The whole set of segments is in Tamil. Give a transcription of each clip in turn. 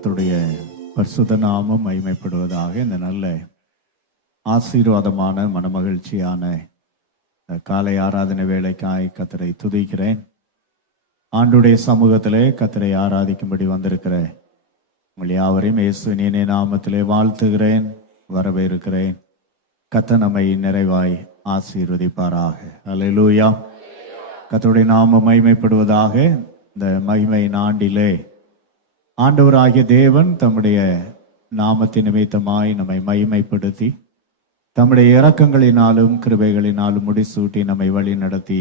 கர்த்தருடைய பரிசுத்த நாமம் மகிமைப்படுவதாக. இந்த நல்ல ஆசீர்வாதமான மனமகிழ்ச்சியான காலை ஆராதனை வேளைக்காய் கர்த்தரை துதிக்கிறேன். ஆண்டுடைய சமூகத்திலே கர்த்தரை ஆராதிக்கும்படி வந்திருக்கிற உங்கள் யாவரையும் இயேசுவின் இனிய நாமத்திலே வாழ்த்துகிறேன், வரவேற்கிறேன். கர்த்தர் நம்மை நிறைவாய் ஆசீர்வதிப்பாராக. அல்லேலூயா. கர்த்தருடைய நாமம் மகிமைப்படுவதாக. இந்த மகிமையின் ஆண்டிலே ஆண்டவராகிய தேவன் தம்முடைய நாமத்தின் நிமித்தமாய் நம்மை மகிமைப்படுத்தி தம்முடைய இரக்கங்களினாலும் கிருபைகளினாலும் முடிசூட்டி நம்மை வழி நடத்தி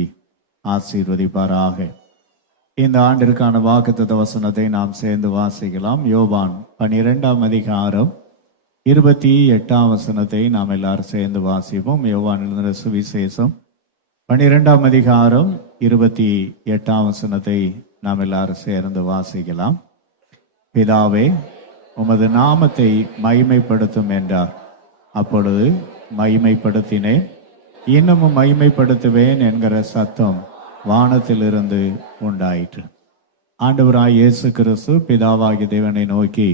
ஆசீர்வதிப்பாராக. இந்த ஆண்டிற்கான வாக்குத்தத்த வசனத்தை நாம் சேர்ந்து வாசிக்கலாம். யோவான் 12ஆம் அதிகாரம் 28ஆம் வசனத்தை நாம் எல்லாரும் சேர்ந்து வாசிப்போம். யோவான் எழுதின சுவிசேஷம் 12ஆம் அதிகாரம் 28ஆம் வசனத்தை நாம் எல்லாரும் சேர்ந்து வாசிக்கலாம். பிதாவே, உமது நாமத்தை மகிமைப்படுத்தும் என்றார். அப்பொழுது மகிமைப்படுத்தினேன், இன்னமும் மகிமைப்படுத்துவேன் என்கிற சத்தம் வானத்திலிருந்து உண்டாயிற்று. ஆண்டவராய் இயேசு கிறிஸ்து பிதாவாகிய தேவனை நோக்கி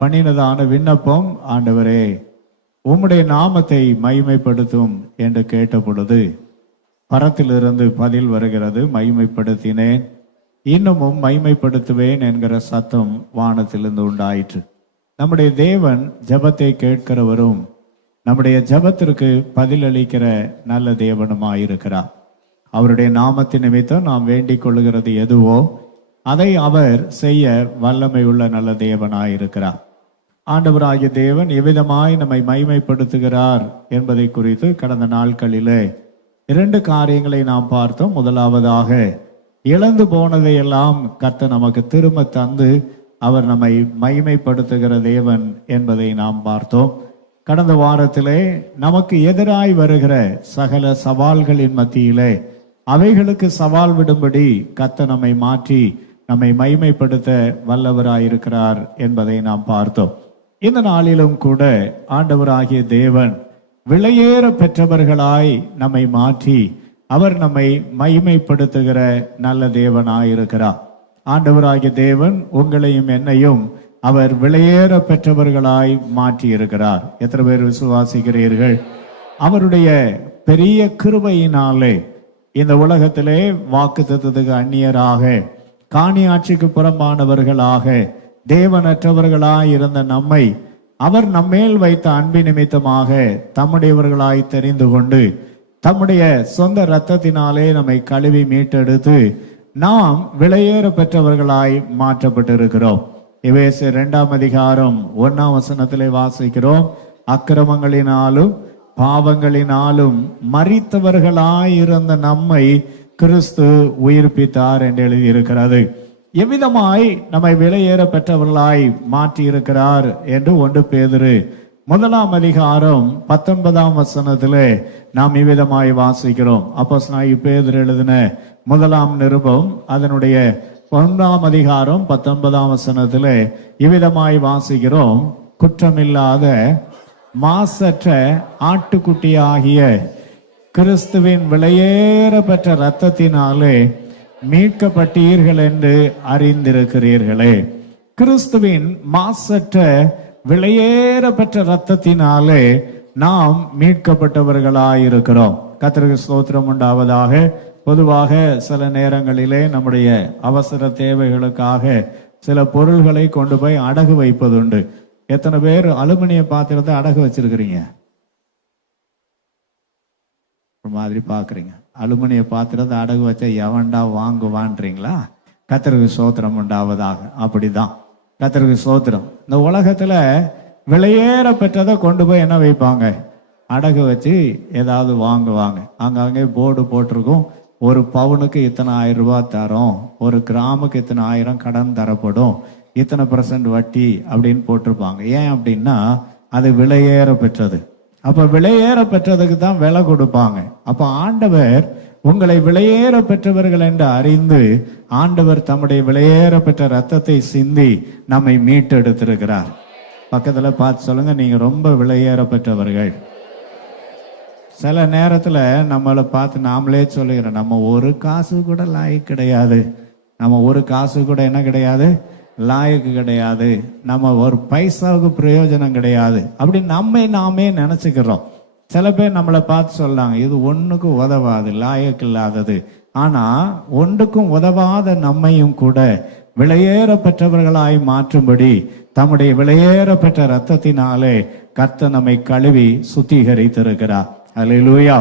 பண்ணினதான விண்ணப்பம், ஆண்டவரே உம்முடைய நாமத்தை மகிமைப்படுத்தும் என்று கேட்ட பொழுது பரத்திலிருந்து பதில் வருகிறது, மகிமைப்படுத்தினேன், இன்னமும் மகிமைப்படுத்துவேன் என்கிற சத்தம் வானத்திலிருந்து உண்டாயிற்று. நம்முடைய தேவன் ஜெபத்தை கேட்கிறவரும் நம்முடைய ஜெபத்திற்கு பதிலளிக்கிற நல்ல தேவனுமாயிருக்கிறார். அவருடைய நாமத்தின் நிமித்தம் நாம் வேண்டிக் கொள்ளுகிறது எதுவோ அதை அவர் செய்ய வல்லமை உள்ள நல்ல தேவனாயிருக்கிறார். ஆண்டவராகிய தேவன் எவ்விதமாய் நம்மை மகிமைப்படுத்துகிறார் என்பதை குறித்து கடந்த நாட்களிலே 2 காரியங்களை நாம் பார்த்தோம். முதலாவதாக, இழந்து போனதையெல்லாம் கர்த்தர் நமக்கு திரும்ப தந்து அவர் நம்மை மகிமைப்படுத்துகிற தேவன் என்பதை நாம் பார்த்தோம். கடந்த வாரத்திலே நமக்கு எதிராய் வருகிற சகல சவால்களின் மத்தியிலே அவைகளுக்கு சவால் விடும்படி கர்த்தர் நம்மை மாற்றி நம்மை மகிமைப்படுத்த வல்லவராயிருக்கிறார் என்பதை நாம் பார்த்தோம். இந்த நாளிலும் கூட ஆண்டவராகிய தேவன் விலையேற பெற்றவர்களாய் நம்மை மாற்றி அவர் நம்மை மகிமைப்படுத்துகிற நல்ல தேவனாயிருக்கிறார். ஆண்டவராகிய தேவன் உங்களையும் என்னையும் அவர் விலையேற பெற்றவர்களாய் மாற்றி இருக்கிறார். எத்தனை பேர் விசுவாசிக்கிறீர்கள்? அவருடைய பெரிய கிருபையினாலே இந்த உலகத்திலே வாக்குத்தத்தத்துக்கு அந்நியராக, காணியாட்சிக்கு புறம்பானவர்களாக, தேவனற்றவர்களாய் இருந்த நம்மை அவர் நம்மேல் வைத்த அன்பின் நிமித்தமாக தம்முடையவர்களாய் தெரிந்து கொண்டு தம்முடைய சொந்த இரத்தத்தினாலே நம்மை கழுவி மீட்டெடுத்து நாம் விலையேற பெற்றவர்களாய் மாற்றப்பட்டிருக்கிறோம். எபேசியர் 2ஆம் அதிகாரம் 1ஆம் வசனத்திலே வாசிக்கிறோம், அக்கிரமங்களினாலும் பாவங்களினாலும் மரித்தவர்களாயிருந்த நம்மை கிறிஸ்து உயிர்ப்பித்தார் என்று எழுதியிருக்கிறது. எவ்விதமாய் நம்மை விலையேற பெற்றவர்களாய் மாற்றி இருக்கிறார் என்று 1 பேதுரு 1ஆம் அதிகாரம் 19ஆம் வசனத்திலே நாம் இவ்விதமாய் வாசிக்கிறோம். அப்போஸ்தலனாகிய பேதுரு எழுதின 1ஆம் நிருபம் அதனுடைய 1ஆம் அதிகாரம் 19ஆம் வசனத்திலே இவ்விதமாய் வாசிக்கிறோம், குற்றமில்லாத மாசற்ற ஆட்டுக்குட்டியாகிய கிறிஸ்துவின் விலையேற பெற்ற இரத்தத்தினாலே மீட்கப்பட்டீர்கள் என்று அறிந்திருக்கிறீர்களே. கிறிஸ்துவின் மாசற்ற விலையேற பெற்ற இரத்தத்தினாலே நாம் மீட்கப்பட்டவர்களாயிருக்கிறோம். கர்த்தருக்கு ஸ்தோத்திரம் உண்டாவதாக. பொதுவாக சில நேரங்களிலே நம்முடைய அவசர தேவைகளுக்காக சில பொருள்களை கொண்டு போய் அடகு வைப்பதுண்டு. எத்தனை பேர் அலுமினிய பாத்திரத்தை அடகு வச்சிருக்கிறீங்க? ஒரு மாதிரி பாக்குறீங்க. அலுமினிய பாத்திரத்தை அடகு வச்சா எவன்டா வாங்குவான்றீங்களா? கர்த்தருக்கு ஸ்தோத்திரம் உண்டாவதாக. அப்படிதான், கர்த்தருக்கு ஸ்தோத்திரம். இந்த உலகத்துல விலையேற பெற்றதை கொண்டு போய் என்ன வைப்பாங்க? அடகு வச்சு ஏதாவது வாங்குவாங்க. அங்கங்கே போர்டு போட்டிருக்கும், 1 பவுனுக்கு இத்தனை 1000 ரூபாய் தரோம், 1 கிராமுக்கு இத்தனை 1000 கடன் தரப்படும், இத்தனை % வட்டி அப்படின்னு போட்டிருப்பாங்க. ஏன் அப்படின்னா அது விலையேற பெற்றது. அப்ப விலையேற பெற்றதுக்கு தான் விலை கொடுப்பாங்க. அப்ப ஆண்டவர் உங்களை விலையேற பெற்றவர்கள் என்று அறிந்து ஆண்டவர் தம்முடைய விலையேற பெற்ற ரத்தத்தை சிந்தி நம்மை மீட்டெடுத்திருக்கிறார். பக்கத்துல பார்த்து சொல்லுங்க, நீங்க ரொம்ப விலையேற பெற்றவர்கள். சில நேரத்துல நம்மளை பார்த்து நாமளே சொல்லுகிறோம், நம்ம 1 காசு கூட லாய்க்கு கிடையாது, நம்ம 1 காசு கூட என்ன கிடையாது, லாயக்கு கிடையாது, நம்ம ஒரு பைசாவுக்கு பிரயோஜனம் கிடையாது அப்படி நம்மை நாமே நினைச்சுக்கிறோம். சில பேர் நம்மளை பார்த்து சொல்லாங்க, இது ஒண்ணுக்கும் உதவாது, லாயக்கு இல்லாதது. ஆனா ஒன்றுக்கும் உதவாத நம்மையும் கூட விலையேற பெற்றவர்களாய் மாற்றும்படி தம்முடைய விலையேற பெற்ற இரத்தத்தினாலே கர்த்தர் நம்மை கழுவி சுத்திகரித்திருக்கிறார். அல்லேலூயா.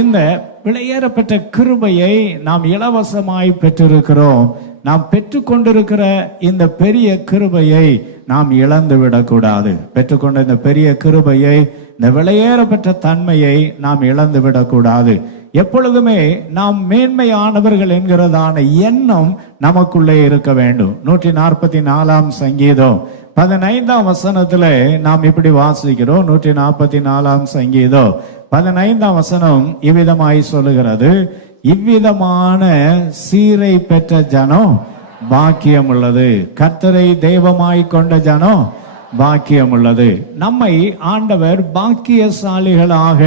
இந்த விலையேற பெற்ற கிருபையை நாம் இலவசமாய் பெற்றிருக்கிறோம். நாம் பெற்றுக்கொண்டிருக்கிற இந்த பெரிய கிருபையை நாம் இழந்து விடக்கூடாது. பெற்றுக்கொண்ட இந்த பெரிய கிருபையை, இந்த விலையேற பெற்ற தன்மையை நாம் இழந்து விடக்கூடாது. எப்பொழுதுமே நாம் மேன்மையானவர்கள் என்கிறதான எண்ணம் நமக்குள்ளே இருக்க வேண்டும். 144 சங்கீதம் 15 வசனத்துல நாம் இப்படி வாசிக்கிறோம். 144 சங்கீதம் 15 வசனம் இவ்விதமாய் சொல்லுகிறது, இவ்விதமான சீரை பெற்ற ஜனம் பாக்கியம் உள்ளது, கர்த்தரை தெய்வமாய் கொண்ட ஜனம் பாக்கியம் உள்ளது. நம்மை ஆண்டவர் பாக்கியசாலிகளாக,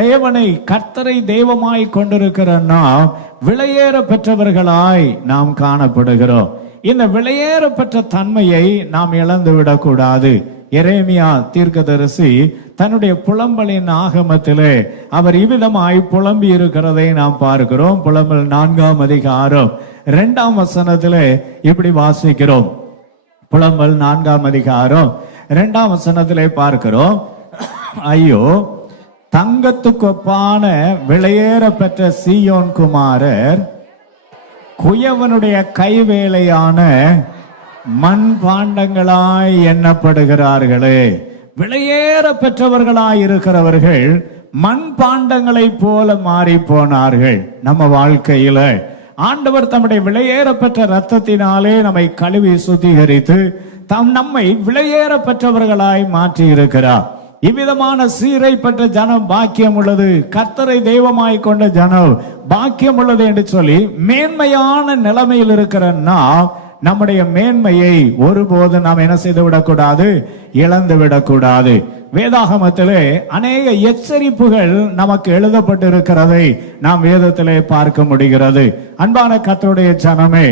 தேவனை கர்த்தரை தெய்வமாய் கொண்டிருக்கிற நாம் விலையேற பெற்றவர்களாய் நாம் காணப்படுகிறோம். இந்த விலையேற பெற்ற தன்மையை நாம் இழந்து விடக்கூடாது. எரேமியா தீர்க்கதரிசி தன்னுடைய புலம்பலின் ஆகமத்திலே அவர் இவ்விதமாய் புலம்பி இருக்கிறதை நாம் பார்க்கிறோம். புலம்பல் 4 அதிகாரம் 2 வசனத்திலே இப்படி வாசிக்கிறோம். புலம்பல் 4 அதிகாரம் 2 வசனத்திலே பார்க்கிறோம், ஐயோ தங்கத்துக்கொப்பான விலையேற பெற்ற சீயோன் குமாரர் குயவனுடைய கைவேலையான மண் பாண்டங்களாய் எண்ணப்படுகிறார்களே. விலையேற பெற்றவர்களாய் இருக்கிறவர்கள் மண் பாண்டங்களை போல மாறி போனார்கள். நம்ம வாழ்க்கையில ஆண்டவர் தம்முடைய விலையேற பெற்ற இரத்தத்தினாலே நம்மை கழுவி சுத்திகரித்து நம்மை விலையேற பெற்றவர்களாய் மாற்றி இருக்கிறார். இவ்விதமான சீரை பெற்ற ஜனம் பாக்கியம் உள்ளது, கர்த்தரை தெய்வமாய் கொண்ட ஜனம் பாக்கியம் உள்ளது என்று சொல்லி மேன்மையான நிலைமையில் இருக்கிற நாம் நம்முடைய மேன்மையை ஒருபோது நாம் என்ன செய்து விடக்கூடாது, இழந்து விடக்கூடாது. வேதாகமத்திலே அநேக எச்சரிப்புகள் நமக்கு எழுதப்பட்டிருக்கிறதை நாம் வேதத்திலே பார்க்க முடிகிறது. அன்பான கர்த்தருடைய ஜனமே,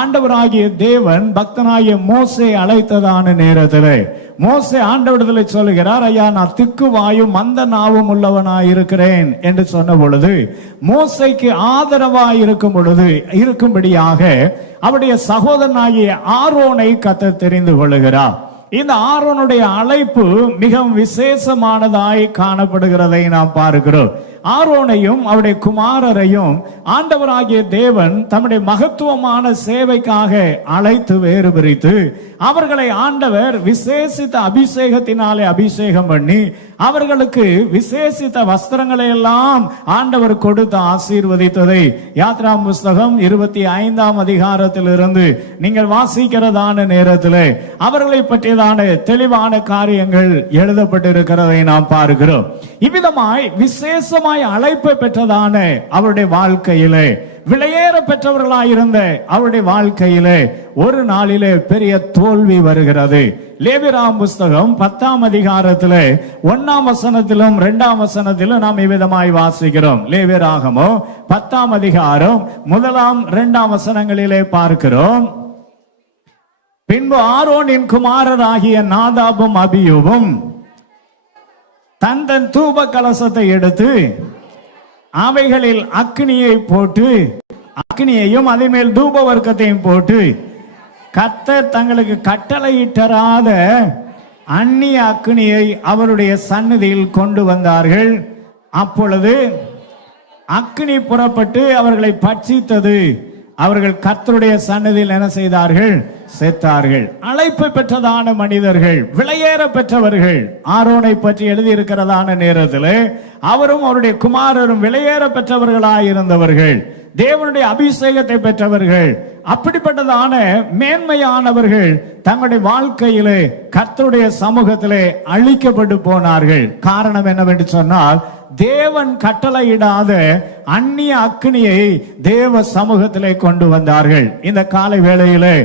ஆண்டவராகிய தேவன் பக்தனாகிய மோசே அழைத்ததான நேரத்திலே மோசே ஆண்டவரிடத்தில் சொல்லுகிறார், ஐயா நான் திக்கு வாயும் மந்த நாவும் உள்ளவனாய் இருக்கிறேன் என்று சொன்ன பொழுது, மோசேக்கு ஆதரவாய் இருக்கும்படியாக அவருடைய சகோதரனாகிய ஆரோனை கர்த்தர் தெரிந்து கொள்ளுகிறார். இந்த ஆரோனுடைய அழைப்பு மிகவும் விசேஷமானதாய் காணப்படுகிறதை நாம் பார்க்கிறோம். ஆரோனையும் அவருடைய குமாரரையும் ஆண்டவராகிய தேவன் தம்முடைய மகத்துவமான சேவைக்காக அழைத்து வேறு பிரித்து அவர்களை ஆண்டவர் விசேஷித்த அபிஷேகத்தினாலே அபிஷேகம் பண்ணி அவர்களுக்கு விசேஷித்த வஸ்திரங்களை எல்லாம் ஆண்டவர் கொடுத்து ஆசீர்வதித்ததை யாத்ரா புஸ்தகம் 25 அதிகாரத்திலிருந்து நீங்கள் வாசிக்கிறதான நேரத்தில் அவர்களை பற்றியதான தெளிவான காரியங்கள் எழுதப்பட்டிருக்கிறதை நாம் பார்க்கிறோம். இவ்விதமாய் விசேஷமாய் அழைப்பை பெற்றதான அவருடைய வாழ்க்கையிலே, விலையேற பெற்றவர்களாயிருந்த அவருடைய வாழ்க்கையிலே ஒரு நாளிலே பெரிய தோல்வி வருகிறது. லேவியராம் புஸ்தகம் 10 அதிகாரத்திலே 1 வசனத்திலும் 2 வசனத்திலும் நாம் இவ்விதமாய் வாசிக்கிறோம். லேவியராகமோ 10 அதிகாரம் 1, 2 வசனங்களிலே பார்க்கிறோம், பின்பு ஆரோனின் குமாரராகிய நாதாபும் அபியூவும் தன் தூப கலசத்தை எடுத்து அவைகளில் அக்னியை போட்டு, அக்னியையும் அதே மேல் தூப வர்க்கத்தையும் போட்டு கர்த்தர் தங்களுக்கு கட்டளையிட்டராத அந்நிய அக்னியை அவருடைய சந்நிதியில் கொண்டு வந்தார்கள். அப்பொழுது அக்னி புறப்பட்டு அவர்களை பட்சித்தது. அவர்கள் கர்த்தருடைய சந்நிதியில் என்ன செய்தார்கள், செத்தார்கள். அழைப்பு பெற்றதான மனிதர்கள், விலையேற பெற்றவர்கள். ஆரோனை பற்றி எழுதியிருக்கிறதான நேரத்தில் அவரும் அவருடைய குமாரரும் விலையேற பெற்றவர்களாயிருந்தவர்கள், தேவனுடைய அபிஷேகத்தை பெற்றவர்கள். அப்படிப்பட்டதான மேன்மையானவர்கள் தங்களுடைய வாழ்க்கையிலே கர்த்தருடைய சமூகத்திலே அழிக்கப்பட்டு போனார்கள். காரணம் என்னவென்று சொன்னால், தேவன் கட்டளையிடாத அந்நிய அக்னியை தேவ சமூகத்திலே கொண்டு வந்தார்கள். இந்த காலை வேளையிலே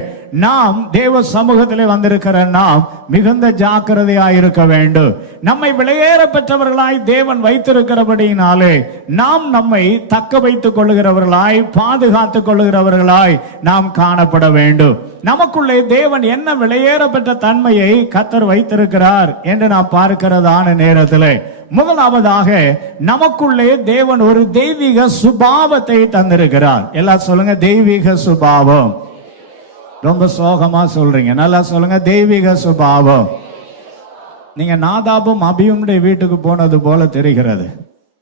நாம் தேவ சமூகத்திலே வந்திருக்கிற நாம் மிகுந்த ஜாக்கிரதையாய் இருக்க வேண்டும். நம்மை விலையேற பெற்றவர்களாய் தேவன் வைத்திருக்கிறபடியினாலே நாம் நம்மை தக்க வைத்துக் கொள்ளுகிறவர்களாய், பாதுகாத்துக் கொள்ளுகிறவர்களாய் நாம் காணப்பட வேண்டும். நமக்குள்ளே தேவன் என்ன விலையேற பெற்ற தன்மையை கர்த்தர் வைத்திருக்கிறார் என்று நாம் பார்க்கிறதான நேரத்திலே, முதலாவதாக நமக்குள்ளே தேவன் ஒரு தெய்வீக சுபாவத்தை தந்திருக்கிறார். எல்லாம் சொல்லுங்க, தெய்வீக சுபாவம். ரொம்ப சோகமா சொல்றீங்க, நல்லா சொல்லுங்க, தெய்வீக சுபாவம். நீங்க நாதாபும் அபியுடைய வீட்டுக்கு போனது போல தெரிகிறது.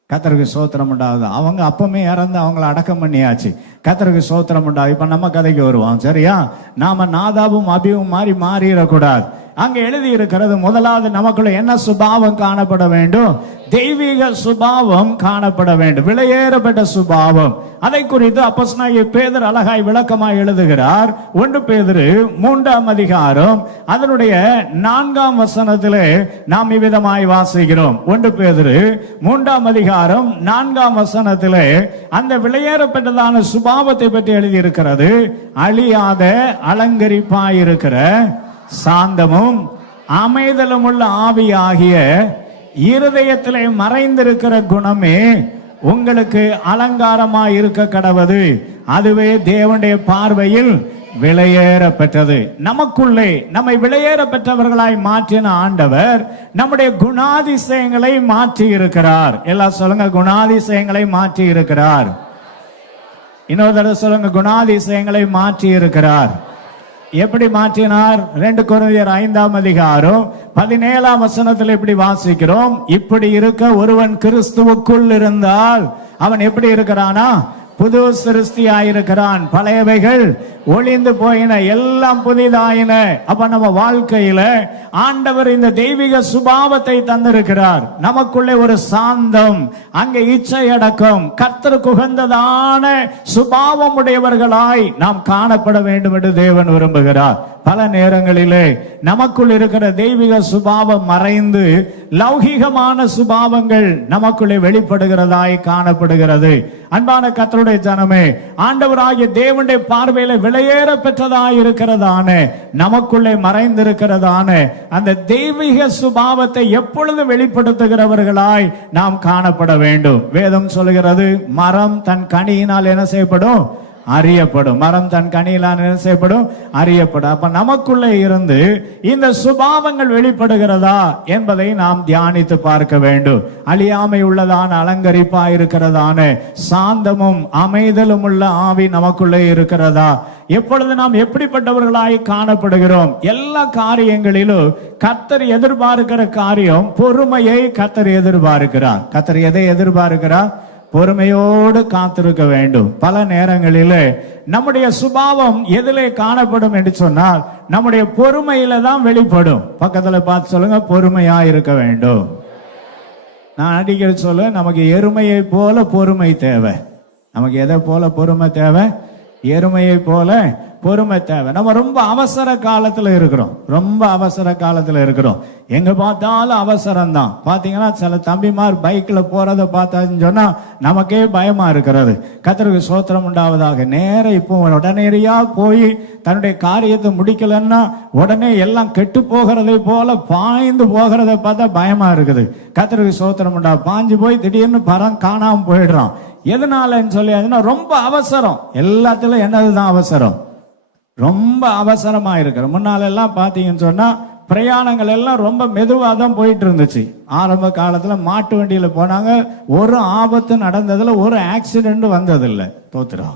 கர்த்தருக்கு ஸ்தோத்திரம் உண்டாகுது. அவங்க அப்பமே இறந்து அவங்கள அடக்கம் பண்ணியாச்சு. கர்த்தருக்கு ஸ்தோத்திரம் உண்டாகுது. இப்ப நம்ம கதைக்கு வருவோம், சரியா? நாம நாதாபும் அபியும் மாறிடக்கூடாது. அங்க எழுதி இருக்கிறது, முதலாவது நமக்குள்ள என்ன சுபாவம் காணப்பட வேண்டும்? தெய்வீக சுபாவம் காணப்பட வேண்டும், விலையேறப்பட்ட சுபாவம். அதை குறித்து அப்போஸ்தலனாகிய பேதுரு அழகாய் விளக்கமாய் எழுதுகிறார். 1 பேதுரு 3ஆம் அதிகாரம் அதனுடைய 4ஆம் வசனத்திலே நாம் இவ்விதமாய் வாசிக்கிறோம். 1 பேதுரு 3ஆம் அதிகாரம் 4ஆம் வசனத்திலே அந்த விலையேறப்பட்டதான சுபாவத்தை பற்றி எழுதியிருக்கிறது. அழியாத அலங்கரிப்பாயிருக்கிற சாந்தமும் அமைதலும் உள்ள ஆவியாகிய இருதயத்திலே மறைந்திருக்கிற குணமே உங்களுக்கு அலங்காரமாய் இருக்க கடவது, அதுவே தேவனுடைய பார்வையில் விலையேற பெற்றது. நமக்குள்ளே நம்மை விலையேற பெற்றவர்களாய் மாற்றின ஆண்டவர் நம்முடைய குணாதிசயங்களை மாற்றி இருக்கிறார். எல்லாம் சொல்லுங்க, குணாதிசயங்களை மாற்றி இருக்கிறார். இன்னொரு தடவை சொல்லுங்க, குணாதிசயங்களை மாற்றி இருக்கிறார். எப்படி மாற்றினார்? 2 கொரிந்தியர் 5ஆம் அதிகாரம் 17ஆம் வசனத்தில் இப்படி வாசிக்கிறோம். இப்படி இருக்க ஒருவன் கிறிஸ்துவுக்குள் இருந்தால் அவன் எப்படி இருக்கிறானா? புது சிருஷ்டியாயிருக்கிறான். பழையவைகள் ஒளிந்து போயின, எல்லாம் புதிதாயின. அப்ப நம்ம வாழ்க்கையில ஆண்டவர் இந்த தெய்வீக சுபாவத்தை தந்திருக்கிறார். நமக்குள்ளே ஒரு சாந்தம், அங்கே இச்சையடக்கம், கர்த்தருக்கு உகந்ததான சுபாவம் உடையவர்களாய் நாம் காணப்பட வேண்டும் என்று தேவன் விரும்புகிறார். பல நேரங்களிலே நமக்குள் இருக்கிற தெய்வீக சுபாவம் மறைந்து லௌகிகமான சுபாவங்கள் நமக்குள்ளே வெளிப்படுகிறதாய் காணப்படுகிறது. அன்பான கர்த்தருடைய ஜனமே, ஆண்டவராகிய தேவனுடைய பார்வையில விலையேற பெற்றதாய் இருக்கிறதான நமக்குள்ளே மறைந்திருக்கிறதான அந்த தெய்வீக சுபாவத்தை எப்பொழுது வெளிப்படுத்துகிறவர்களாய் நாம் காணப்பட வேண்டும். வேதம் சொல்கிறது, மரம் தன் கனியினால் என்ன செய்யப்படும்? அறியப்படும். மரம் தன் கனியினால் என்ன செய்யப்படும்? அறியப்படும். அப்ப நமக்குள்ளே இருந்து இந்த சுபாவங்கள் வெளிப்படுகிறதா என்பதை நாம் தியானித்து பார்க்க வேண்டும். அழியாமை உள்ளதான, அலங்கரிப்பா இருக்கிறதான சாந்தமும் அமைதலும் உள்ள ஆவி நமக்குள்ளே இருக்கிறதா? எப்பொழுது நாம் எப்படிப்பட்டவர்களாய் காணப்படுகிறோம்? எல்லா காரியங்களிலும் கர்த்தர் எதிர்பார்க்கிற காரியம் பொறுமையை கர்த்தர் எதிர்பார்க்கிறார். கர்த்தர் எதை எதிர்பார்க்கிறார்? பொறுமையோடு காத்திருக்க வேண்டும். பல நேரங்களிலே நம்முடைய சுபாவம் எதிலே காணப்படும் என்று சொன்னால் நம்முடைய பொறுமையில தான் வெளிப்படும். பக்கத்துல பார்த்து சொல்லுங்க, பொறுமையா இருக்க வேண்டும். நான் அடிக்கடி சொல்ல, நமக்கு எருமையை போல பொறுமை தேவை. நமக்கு எதை போல பொறுமை தேவை? எருமையை போல பொறுமை தேவை. நம்ம ரொம்ப அவசர காலத்துல இருக்கிறோம், ரொம்ப அவசர காலத்துல இருக்கிறோம். எங்க பார்த்தாலும் அவசரம் தான். பாத்தீங்கன்னா சில தம்பிமார் பைக்ல போறத பார்த்தாச்சுன்னு சொன்னா நமக்கே பயமா இருக்கிறது. கர்த்தருக்கு ஸ்தோத்திரம் உண்டாவதாக. நேரம் இப்போ உடனடியா போய் தன்னுடைய காரியத்தை முடிக்கலன்னா உடனே எல்லாம் கெட்டு போகிறதை போல பாய்ந்து போகிறத பார்த்தா பயமா இருக்குது. கர்த்தருக்கு ஸ்தோத்திரம் உண்டா. பாஞ்சு போய் திடீர்னு பரம் காணாம போயிடுறான். எதனாலன்னு சொல்லி ரொம்ப அவசரம். எல்லாத்திலும் என்னதுதான் அவசரம்? ரொம்ப அவசரமா இருக்கிற. முன்னாலெல்லாம் பாத்தீங்கன்னு சொன்னா பிரயாணங்கள் எல்லாம் ரொம்ப மெதுவாக தான் போயிட்டு இருந்துச்சு. ஆரம்ப காலத்துல மாட்டு வண்டியில போனாங்க, ஒரு ஆபத்து நடந்ததுல ஒரு ஆக்சிடென்ட் வந்ததில்லை. தோத்துரா.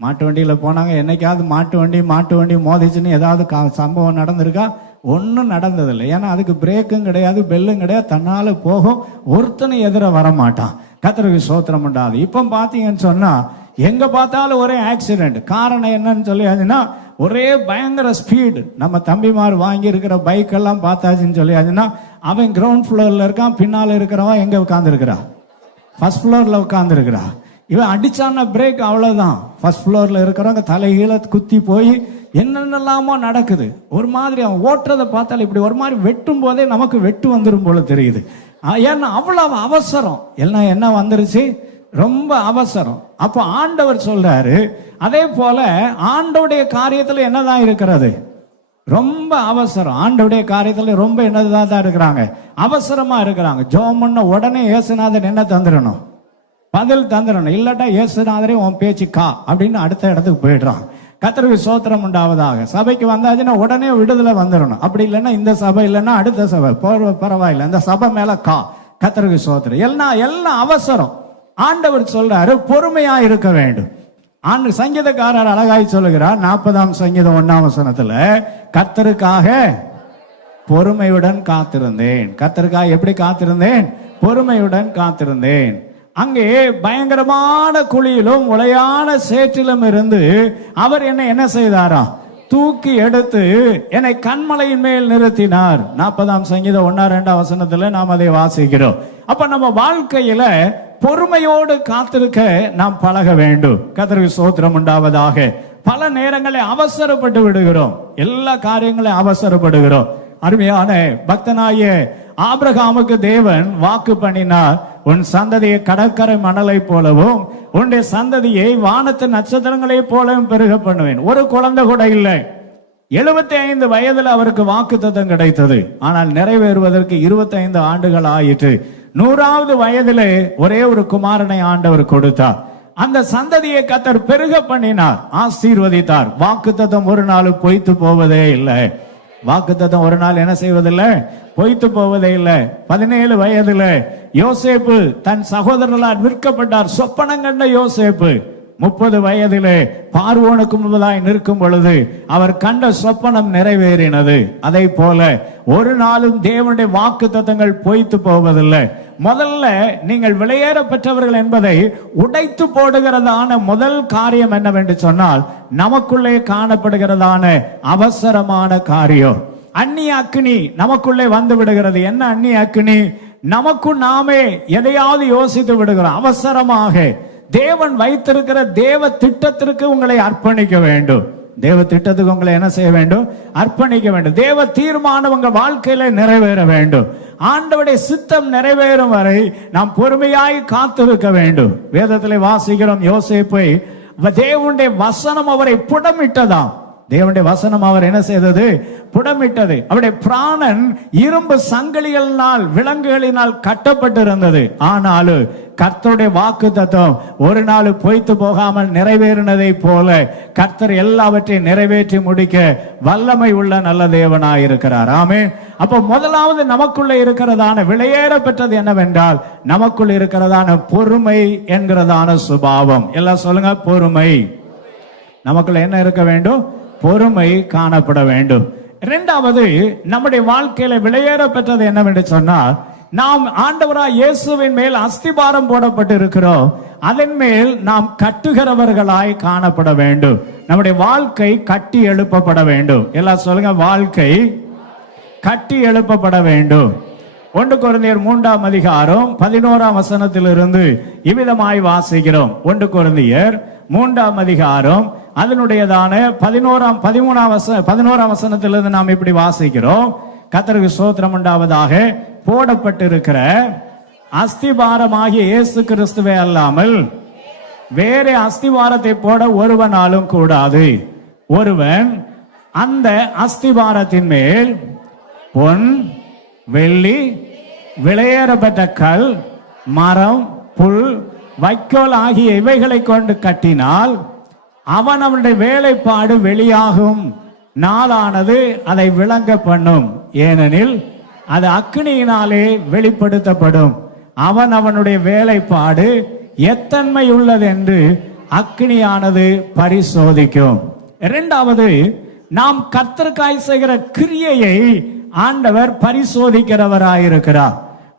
மாட்டு வண்டியில போனாங்க, என்னைக்காவது மாட்டு வண்டி மோதிச்சுன்னு ஏதாவது சம்பவம் நடந்திருக்கா? ஒன்றும் நடந்ததில்லை. ஏன்னா அதுக்கு பிரேக்கும் கிடையாது, பெல்லும் கிடையாது, தன்னால போகும், ஒருத்தனை எதிர வரமாட்டான். கர்த்தருக்கு ஸ்தோத்திரம் உண்டாது. இப்போ பாத்தீங்கன்னு சொன்னா எங்க பார்த்தாலும் ஒரே ஆக்சிடென்ட். காரணம் என்னன்னு சொல்லியாச்சுன்னா ஒரே பயங்கர ஸ்பீடு. நம்ம தம்பிமார் வாங்கி இருக்கிற பைக் எல்லாம் பார்த்தாச்சுன்னு சொல்லியாச்சுன்னா அவன் கிரவுண்ட் ஃப்ளோர்ல இருக்கான், பின்னால இருக்கிறவன் எங்க உட்கார்ந்து இருக்கிறா? ஃபர்ஸ்ட் ஃப்ளோர்ல உட்கார்ந்து இருக்கிறா. இவன் அடிச்சான பிரேக், அவ்வளவுதான். ஃபர்ஸ்ட் ஃப்ளோர்ல இருக்கிறவங்க தலைகீழ குத்தி போய் என்னென்னலாமோ நடக்குது. ஒரு மாதிரி அவன் ஓட்டுறதை பார்த்தாலும் இப்படி ஒரு மாதிரி வெட்டும் போதே நமக்கு வெட்டு வந்துடும் போல தெரியுது. ஏன்னா அவ்வளவு அவசரம். எல்லாம் என்ன வந்துருச்சு? ரொம்ப அவசரம். அப்போ ஆண்டவர் சொல்றாரு, அதே போல ஆண்டவருடைய காரியத்துல என்னதான் இருக்கிறது? ரொம்ப அவசரம். ஆண்டவருடைய காரியத்துல ரொம்ப என்னதான் இருக்கிறாங்க? அவசரமா இருக்கிறாங்க. ஜெபம் பண்ண உடனே இயேசுநாதர் என்ன தந்துடணும்? பதில் தந்துடணும். இல்லாட்டா இயேசுநாதரே உன் பேச்சு கா அப்படின்னு அடுத்த இடத்துக்கு போயிடுறான். கர்த்தருக்கு ஸ்தோத்திரம் உண்டாவதாக. சபைக்கு வந்தாச்சுன்னா உடனே விடுதலை வந்துடணும். அப்படி இல்லைன்னா இந்த சபை இல்லைன்னா அடுத்த சபை பரவாயில்ல, இந்த சபை மேல கா. கர்த்தருக்கு ஸ்தோத்திரம். எல்லாம் அவசரம். ஆண்டவர் சொல்றாரு பொறுமையா இருக்க வேண்டும். சங்கீதக்காரர் அழகாய் சொல்லுகிறார் 40ஆம் சங்கீதம் 1ஆம் வசனத்துல, கர்த்தருக்காக பொறுமையுடன் காத்திருந்தேன். கர்த்தருக்காக எப்படி காத்திருந்தேன்? பொறுமையுடன் காத்திருந்தேன். அங்கே பயங்கரமான குழியிலும் உளையான சேற்றிலும் இருந்து அவர் என்ன செய்தாரா? தூக்கி எடுத்து என்னை கண்மலையின் மேல் நிறுத்தினார். 40ஆம் சங்கீதம் 1-2 வசனத்துல நாம் அதை வாசிக்கிறோம். அப்ப நம்ம வாழ்க்கையில பொறுமையோடு காத்திருக்க நாம் பழக வேண்டும். கர்த்தருக்கு ஸ்தோத்திரம் உண்டாவதாக. பல நேரங்களில் அவசரப்பட்டு விடுகிறோம். எல்லா காரியங்களையும் அவசரப்படுகிறோம். அருமையான பக்தனாகிய ஆபிரகாமுக்கு தேவன் வாக்கு பண்ணினார், உன் சந்ததியை கடற்கரை மணலை போலவும் உன்னுடைய சந்ததியை வானத்து நட்சத்திரங்களை போலவும் பெருக பண்ணுவேன். ஒரு குழந்தை கூட இல்லை. 75 வயதுல அவருக்கு வாக்குத்தத்தம் கிடைத்தது. ஆனால் நிறைவேறுவதற்கு 25 ஆண்டுகள் ஆயிற்று. 100வது வயதிலே ஒரே ஒரு குமாரனை ஆண்டவர் கொடுத்தார். அந்த சந்ததியை கர்த்தர் பெருக பண்ணினார், ஆசீர்வதித்தார். வாக்குத்தத்தம் ஒரு நாள் பொய்த்து போவதே இல்லை. வாக்குத்தத்தம் ஒரு நாள் என்ன செய்வதில்லை? பொய்த்து போவதே இல்லை. 17 வயதுல யோசேப்பு தன் சகோதரர்களால் விற்கப்பட்டார். சொப்பனம் கண்ட யோசேப்பு 30 வயதிலே பார்வோனுக்கு முன்பதாய் நிற்கும் பொழுது அவர் கண்ட சொப்பனம் நிறைவேறினது. அதை போல ஒரு நாளும் தேவனுடைய வாக்குத்தத்தங்கள் பொய்த்து போவதில்லை. முதல்ல நீங்கள் வெளியேற பெற்றவர்கள் என்பதை உடைத்து போடுகிறதான முதல் காரியம் என்னவென்று சொன்னால், நமக்குள்ளே காணப்படுகிறதான அவசரமான காரியம். அந்நிய அக்கினி நமக்குள்ளே வந்து விடுகிறது. என்ன அந்நிய அக்கினி? நமக்கு நாமே எதையாவது யோசித்து விடுகிறோம். அவசரமாக தேவன் வைத்திருக்கிற தேவ திட்டத்திற்கு உங்களை அர்ப்பணிக்க வேண்டும். தேவ திட்டத்துக்கு உங்களை என்ன செய்ய வேண்டும்? அர்ப்பணிக்க வேண்டும். தேவ தீர்மானம் உங்க வாழ்க்கையில நிறைவேற வேண்டும். ஆண்டவருடைய சித்தம் நிறைவேறும் வரை நாம் பொறுமையாய் காத்திருக்க வேண்டும். வேதத்திலே வாசிக்கிறோம், யோசேப்பை தேவனுடைய வசனம் அவரை புடமிட்டதாம். தேவனுடைய வசனம் அவர் என்ன செய்தது? புடமிட்டது. அவருடைய பிராணன் இரும்பு சங்கிலிகளினால் விலங்குகளினால் கட்டப்பட்டிருந்தது. ஆனாலும் கர்த்தருடைய வாக்குத்தத்தம் ஒரு நாள் பொய்த்து போகாமல் நிறைவேறினதை போல கர்த்தர் எல்லாவற்றையும் நிறைவேற்றி முடிக்க வல்லமை உள்ள நல்ல தேவனாய் இருக்கிறார். ஆமென். அப்போ முதலாவது நமக்குள்ள இருக்கிறதான வெளியேற பெற்றது என்னவென்றால், நமக்குள்ள இருக்கிறதான பொறுமை என்கிறதான சுபாவம். எல்லாம் சொல்லுங்க, பொறுமை. நமக்குள்ள என்ன இருக்க வேண்டும்? பொறுமை காணப்பட வேண்டும். இரண்டாவது, நம்முடைய வாழ்க்கையில வெளியேற பெற்றது என்னவென்று சொன்னால், நாம் ஆண்டவராய் இயேசுவின் மேல் அஸ்திபாரம் போடப்பட்டு இருக்கிறோம். அதன் மேல் நாம் கட்டுகிறவர்களாய் காணப்பட வேண்டும். நம்முடைய வாழ்க்கை கட்டி எழுப்பப்பட வேண்டும். எல்லாம் சொல்லுங்க, வாழ்க்கை கட்டி எழுப்பப்பட வேண்டும். 1 கொரிந்தியர் 3ஆம் அதிகாரம் 11ஆம் வசனத்திலிருந்து இவ்விதமாய் வாசிக்கிறோம். 1 கொரிந்தியர் 3ஆம் அதிகாரம் அதனுடையதான 11ஆம் வசனத்திலிருந்து நாம் இப்படி வாசிக்கிறோம். கர்த்தருக்கு ஸ்தோத்திரம் உண்டாவதாக. போடப்பட்டிருக்கிற அஸ்திபாரமாகிய இயேசு கிறிஸ்துவே அல்லாமல் வேற அஸ்திபாரத்தை போட ஒருவனாலும் கூடாது. ஒருவன் அந்த அஸ்திபாரத்தின் மேல் பொன், வெள்ளி, விலையேறப்பட்ட கல், மரம், புல், வைக்கோல் ஆகிய இவைகளை கொண்டு கட்டினால் அவனுடைய வேலைப்பாடு வெளியாகும். நாளானது அதை விளங்க பண்ணும். ஏனெனில் அது அக்கினியினாலே வெளிப்படுத்தப்படும். அவனுடைய வேலைப்பாடு எத்தன்மை உள்ளது என்று அக்கினியானது பரிசோதிக்கும். இரண்டாவது, நாம் கர்த்தருக்காய் செய்கிற கிரியையை ஆண்டவர் பரிசோதிக்கிறவராயிருக்கிறார்.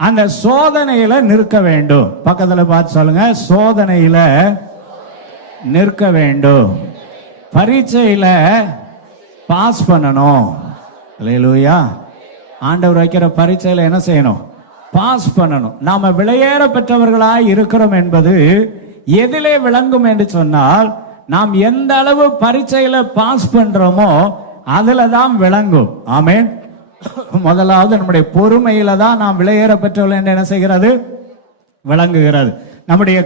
அந்த சோதனையில நிற்க வேண்டும். பக்கத்துல பார்த்து சொல்லுங்க, சோதனையில நிற்க வேண்டும். பரீட்சையில பாஸ் பண்ணணும். அல்லேலூயா. ஆண்டவர் வைக்கிற பரீட்சையில என்ன செய்யணும்? பாஸ் பண்ணணும். நாம வெளியேற பெற்றவர்களாய் இருக்கிறோம் என்பது எதிலே விளங்கும் என்று சொன்னால், நாம் எந்த அளவு பரீட்சையில பாஸ் பண்றோமோ அதுல தான் விளங்கும். ஆமென். முதலாவது நம்முடைய பொறுமையில தான் நாம் வெளியேற பெற்றவர்கள் என்று என்ன செய்கிறது? விளங்குகிறது. நம்முடைய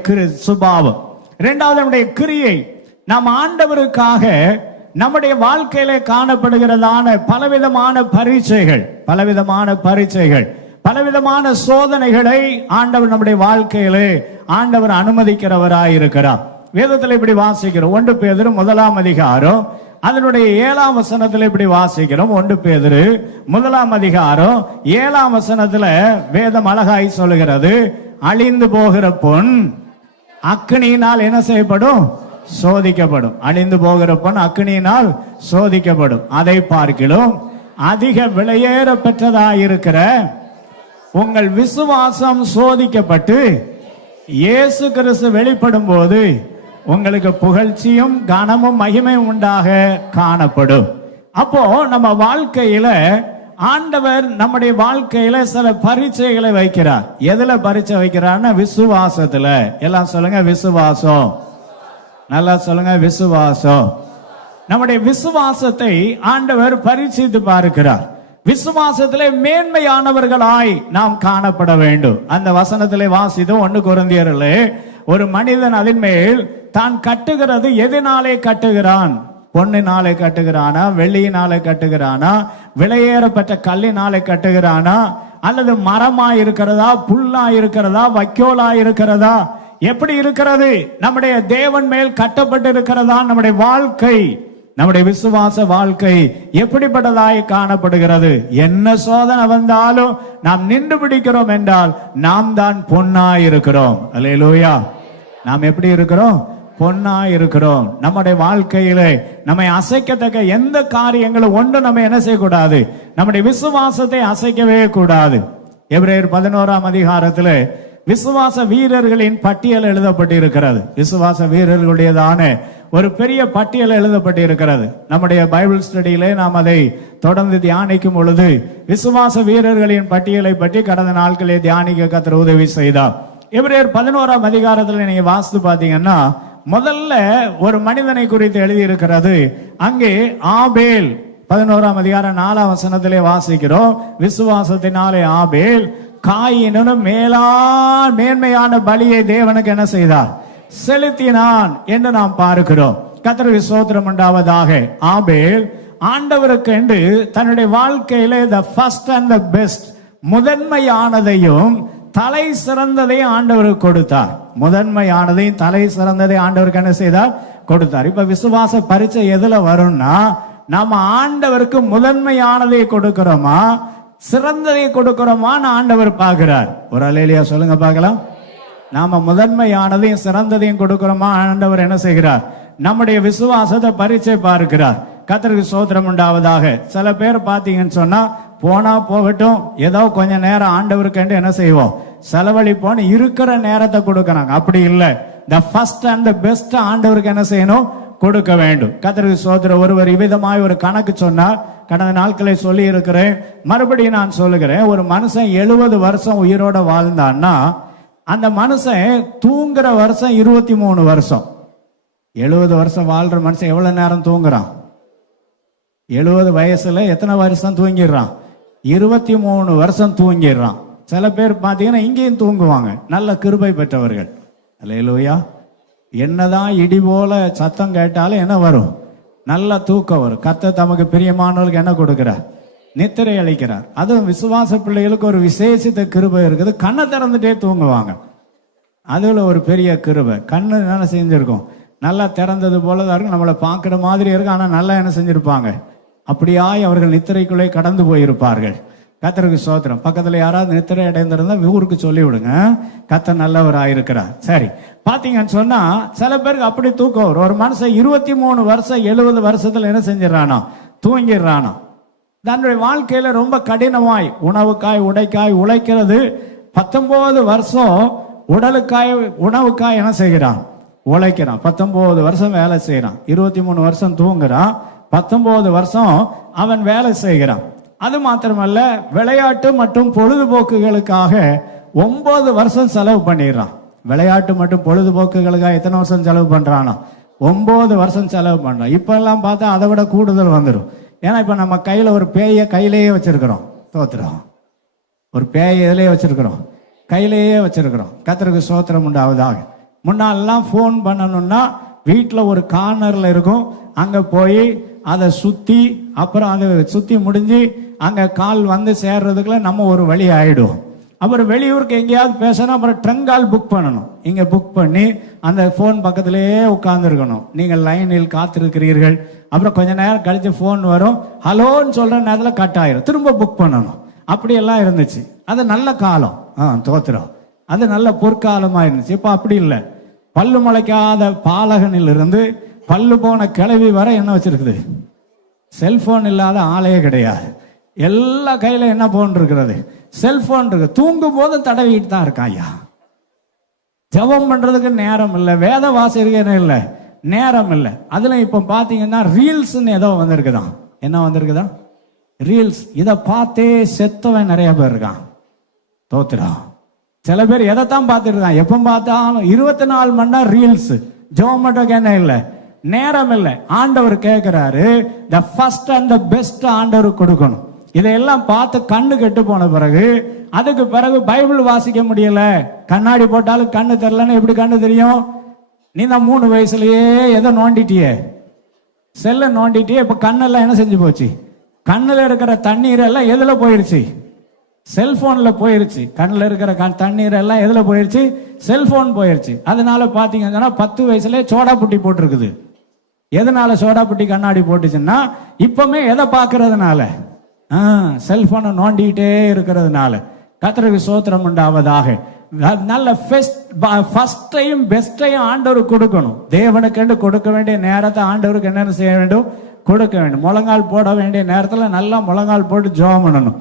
சுபாவம். இரண்டாவது நம்முடைய கிரியை. நாம் ஆண்டவருக்காக நம்முடைய வாழ்க்கையில காணப்படுகிறதான பலவிதமான பரீட்சைகள் பலவிதமான சோதனைகளை ஆண்டவர் நம்முடைய வாழ்க்கையிலே ஆண்டவர் அனுமதிக்கிறவராயிருக்கிறார். வேதத்தில் இப்படி வாசிக்கிறோம். 1 பேதுரு 1 அதிகாரம் அதனுடைய 7ஆம் வசனத்துல இப்படி வாசிக்கிறோம். 1 பேதுரு 1 அதிகாரம் 7ஆம் வசனத்துல வேதம் அழகாய் சொல்லுகிறது, அழிந்து போகிற பொன் அக்கினியினால் என்ன செய்யப்படும்? சோதிக்கப்படும். அழிந்து போகிற பொன் அக்கினியினால் சோதிக்கப்படும். அதை பார்க்கிலும் அதிக விலையேற பெற்றதாயிருக்கிற உங்கள் விசுவாசம் சோதிக்கப்பட்டு இயேசு கிறிஸ்து வெளிப்படும் போது உங்களுக்கு புகழ்ச்சியும் கனமும் மகிமையும் உண்டாக காணப்படும். அப்போ நம்ம வாழ்க்கையில ஆண்டவர் நம்முடைய வாழ்க்கையில சில பரீட்சைகளை வைக்கிறார். எதுல பரீட்சை வைக்கிறார்னா விசுவாசத்துல. எல்லாம் சொல்லுங்க விசுவாசம். நல்லா சொல்லுங்க விசுவாசம். நம்முடைய விசுவாசத்தை ஆண்டவர் பரீட்சித்து பார்க்கிறார். விசுவாசத்திலே மேன்மையானவர்களாய் நாம் காணப்பட வேண்டும். அந்த வசனத்திலே வாசித்தோம் 1 கொரிந்தியரிலே, ஒரு மனிதன் அதன் மேல் தான் கட்டுகிறது எதனாலே கட்டுகிறான்? பொன்னினாலே கட்டுகிறானா, வெள்ளியினாலே கட்டுகிறானா, விலையேறப்பட்ட கல்லினாலே கட்டுகிறானா, அல்லது மரமா இருக்கிறதா, புல்லா இருக்கிறதா, வைக்கோலா இருக்கிறதா, எப்படி இருக்கிறது? நம்முடைய தேவன் மேல் கட்டப்பட்டு இருக்கிறதா நம்முடைய வாழ்க்கை? நம்முடைய விசுவாச வாழ்க்கை எப்படிப்பட்டதாய் காணப்படுகிறது? என்ன சோதனை வந்தாலும் நாம் நின்று பிடிக்கிறோம் என்றால் நாம் தான் பொன்னாய் இருக்கிறோம். அல்லேலூயா. நாம் எப்படி இருக்கிறோம்? பொன்னாய் இருக்கிறோம். நம்முடைய வாழ்க்கையிலே நம்மை அசைக்கத்தக்க எந்த காரியங்களும் ஒன்று நம்ம என்ன செய்யக்கூடாது? நம்முடைய விசுவாசத்தை அசைக்கவே கூடாது. எபிரேயர் 11ஆம் அதிகாரத்தில் விசுவாச வீரர்களின் பட்டியல் எழுதப்பட்டிருக்கிறது. விசுவாச வீரர்களுடையதான ஒரு பெரிய பட்டியல் எழுதப்பட்டிருக்கிறது. நம்முடைய பைபிள் ஸ்டடியிலே நாம் அதை தொடர்ந்து தியானிக்கும் பொழுது விசுவாச வீரர்களின் பட்டியலை பற்றி கடந்த நாட்களே தியானிக்க கர்த்தர் உதவி செய்தார். எபிரேயர் 11ஆம் அதிகாரத்தில் நீங்க வாசித்து பார்த்தீங்கன்னா முதல்ல ஒரு மனிதனை குறித்து எழுதியிருக்கிறது. அங்கே ஆபேல் 11ஆம் அதிகாரம் 4ஆம் வசனத்திலே வாசிக்கிறோம், விசுவாசத்தினாலே ஆபேல் காயினும் மேன்மையான பலியை தேவனுக்கு என்ன செய்தார்? செலுத்தினான் என்று நாம் பார்க்கிறோம். கர்த்தருக்கு ஸ்தோத்திரம் உண்டாவதாக. ஆபேல் ஆண்டவருக்கு என்று தன்னுடைய வாழ்க்கையிலே the first and the best, முதன்மையானதையும் தலை சிறந்ததையும் ஆண்டவருக்கு கொடுத்தார். முதன்மையானதையும் தலை சிறந்ததை ஆண்டவருக்கு என்ன செய்தார்? கொடுத்தார். இப்ப விசுவாச பரீட்சை எதுல வரும்னா, நாம ஆண்டவருக்கு முதன்மையானதை கொடுக்கிறோமா, சிறந்ததை கொடுக்கிறோமான்னு ஆண்டவர் பார்க்கிறார். ஒரு அல்லேலூயா சொல்லுங்க பார்க்கலாம். நாம முதன்மையானதையும் சிறந்ததையும் கொடுக்கிறோமா, ஆண்டவர் என்ன செய்கிறார்? நம்முடைய விசுவாசத்தை பரீட்சை பார்க்கிறார். கர்த்தருக்கு ஸ்தோத்திரம் உண்டாவதாக. சில பேர் பார்த்தீங்கன்னு சொன்னா, போனா போகட்டும், ஏதோ கொஞ்ச நேரம் ஆண்டவருக்கு என்ன செய்வோம்? செலவழிப்போன்னு இருக்கிற நேரத்தை கொடுக்கறாங்க. அப்படி இல்லை. The first and the best ஆண்டவருக்கு என்ன செய்யணும்? கொடுக்க வேண்டும். கர்த்தருக்கு ஸ்தோத்திரம். ஒருவர் இவ்விதமாய் ஒரு கணக்கு சொன்னார். கடந்த நாட்களை சொல்லி இருக்கிறேன், மறுபடியும் நான் சொல்லுகிறேன். ஒரு மனுஷன் 70 வருஷம் உயிரோட வாழ்ந்தான்னா அந்த மனுஷன் தூங்குற வருஷம் 23 வருஷம். 70 வருஷம் வாழ்ற மனுஷன் எவ்வளவு நேரம் தூங்குறான்? 70 வயசுல எத்தனை வருஷம் தூங்கிடுறான்? 23 வருஷம் தூங்கிடுறான். சில பேர் பார்த்தீங்கன்னா இங்கேயும் தூங்குவாங்க, நல்ல கிருபை பெற்றவர்கள். அல்லேலூயா. என்னதான் இடி போல சத்தம் கேட்டாலும் என்ன வரும்? நல்ல தூக்கம் வரும். கர்த்தர் தமக்கு பிரியமானவர்களுக்கு என்ன கொடுக்கிறார்? நித்திரை அளிக்கிறார். அதுவும் விசுவாச பிள்ளைகளுக்கு ஒரு விசேஷித்த கிருபை இருக்குது. கண்ணை திறந்துட்டே தூங்குவாங்க. அதுல ஒரு பெரிய கிருபை. கண்ணு என்ன செஞ்சிருக்கும்? நல்லா திறந்தது போலதான் இருக்கும், நம்மளை பார்க்குற மாதிரி இருக்கும். ஆனா நல்லா என்ன செஞ்சிருப்பாங்க? அப்படியாய் அவர்கள் நித்திரைக்குள்ளே கடந்து போயிருப்பார்கள். கர்த்தருக்கு ஸ்தோத்திரம். பக்கத்துல யாராவது நித்திரை அடைந்திருந்தா ஊருக்கு சொல்லி விடுங்க, கர்த்தர் நல்லவராயிருக்கிறார். சரி, பாத்தீங்கன்னு சொன்னா சில பேருக்கு அப்படி தூக்கம் வரும். ஒரு மனுஷன் 23 வருஷம் 70 வருஷத்துல என்ன செஞ்சிடறானா? தூங்கிடுறானா. தன்னுடைய வாழ்க்கையில ரொம்ப கடினமாய் உணவுக்காய் உடைக்காய் உழைக்கிறது. 19 வருஷம் உடலுக்காய் உணவுக்காய் என்ன செய்கிறான்? உழைக்கிறான். 19 வருஷம் வேலை செய்யறான். 23 வருஷம் தூங்குறான். 19 வருஷம் அவன் வேலை செய்கிறான். அது மாத்திரமல்ல, விளையாட்டு மற்றும் பொழுதுபோக்குகளுக்காக 9 வருஷம் செலவு பண்ணிடுறான். விளையாட்டு மற்றும் பொழுதுபோக்குகளுக்காக எத்தனை வருஷம் செலவு பண்றானா? 9 வருஷம் செலவு பண்றான். இப்ப எல்லாம் பார்த்தா அதை விட கூடுதல் வந்துடும். ஏன்னா இப்ப நம்ம கையில ஒரு பேயை கையிலேயே வச்சிருக்கிறோம். தோத்துறோம். ஒரு பேயை எதுலயே வச்சிருக்கிறோம்? கையிலேயே வச்சிருக்கிறோம். கர்த்தருக்கு ஸ்தோத்திரம் உண்டாவதாக. முன்னாலெல்லாம் ஃபோன் பண்ணணும்னா வீட்டில் ஒரு கார்னரில் இருக்கும், அங்கே போய் அதை சுற்றி அப்புறம் அதை சுற்றி முடிஞ்சு அங்கே கால் வந்து சேர்றதுக்குள்ள நம்ம ஒரு வழி ஆகிடும். அப்புறம் வெளியூருக்கு எங்கேயாவது பேசணும், அப்புறம் ட்ரங்கால் புக் பண்ணணும். இங்கே புக் பண்ணி அந்த ஃபோன் பக்கத்திலேயே உட்காந்துருக்கணும். நீங்கள் லைனில் காத்திருக்கிறீர்கள். அப்புறம் கொஞ்ச நேரம் கழித்து ஃபோன் வரும், ஹலோன்னு சொல்கிற நேரத்தில் கட் ஆயிரும், திரும்ப புக் பண்ணணும். அப்படியெல்லாம் இருந்துச்சு. அது நல்ல காலம், தோத்திரம். அது நல்ல பொற்காலமாக இருந்துச்சு. இப்போ அப்படி இல்லை. பல்லு முளைக்காத பாலகனில் இருந்து பல்லு போன கிளவி வர என்ன வச்சிருக்குது? செல்போன் இல்லாத ஆளையே கிடையாது. எல்லா கையில என்ன போன் இருக்கிறது? செல்போன் இருக்கு. தூங்கும் போது தடவிட்டு தான் இருக்கான். ஐயா, ஜெபம் பண்றதுக்கு நேரம் இல்லை, வேத வாசிக்கிறதுக்கு இல்லை, நேரம் இல்லை. அதுல இப்ப பாத்தீங்கன்னா ரீல்ஸ்ன்னு ஏதோ வந்திருக்குதான். என்ன வந்திருக்குதா? ரீல்ஸ். இதை பார்த்தே செத்தவன் நிறைய பேர் இருக்கான். தோத்துறான். சில பேர் எதைத்தான் பார்த்துட்டு இருக்கான், எப்ப பார்த்தாலும் 24 மணி நேரம் ரீல்ஸ். ஜெபம் பண்றதுக்கு என்ன இல்லை, நேரம் இல்லை. ஆண்டவர் கேட்கிறாரு, the first and the best ஆண்டவருக்கு கொடுக்கணும். இதையெல்லாம் பார்த்து கண்ணு கெட்டு போன பிறகு அதுக்கு பிறகு பைபிள் வாசிக்க முடியல. கண்ணாடி போட்டாலும் கண்ணு தெரியலன்னு எப்படி கண்ணு தெரியும்? நீ தான் 3 வயசுலயே எதை நோண்டிட்டியே, செல்ல நோண்டிட்டியே. இப்ப கண்ணெல்லாம் என்ன செஞ்சு போச்சு? கண்ணுல இருக்கிற தண்ணீர் எல்லாம் எதுல போயிருச்சு? செல்போன்ல போயிருச்சு. கண்ணுல இருக்கிற தண்ணீர் எல்லாம் எதுல போயிருச்சு? செல்போன் போயிருச்சு. அதனால பாத்தீங்கன்னா 10 வயசுல சோடா புட்டி போட்டிருக்குது. எதனால சோடா புட்டி கண்ணாடி போட்டுச்சுன்னா, இப்பவுமே எதை பாக்குறதுனால? செல்போனை நோண்டிக்கிட்டே இருக்கிறதுனால. கர்த்தருக்கு ஸ்தோத்திரம் உண்டாவதாக. நல்ல ஃபர்ஸ்டையும் பெஸ்டையும் ஆண்டவருக்கு கொடுக்கணும். தேவனுக்கு கொடுக்க வேண்டிய நேரத்தை ஆண்டவருக்கு என்னென்ன செய்ய வேண்டும்? கொடுக்க வேண்டும். முழங்கால் போட வேண்டிய நேரத்தில் நல்லா முழங்கால் போட்டு ஜெபம் பண்ணணும்.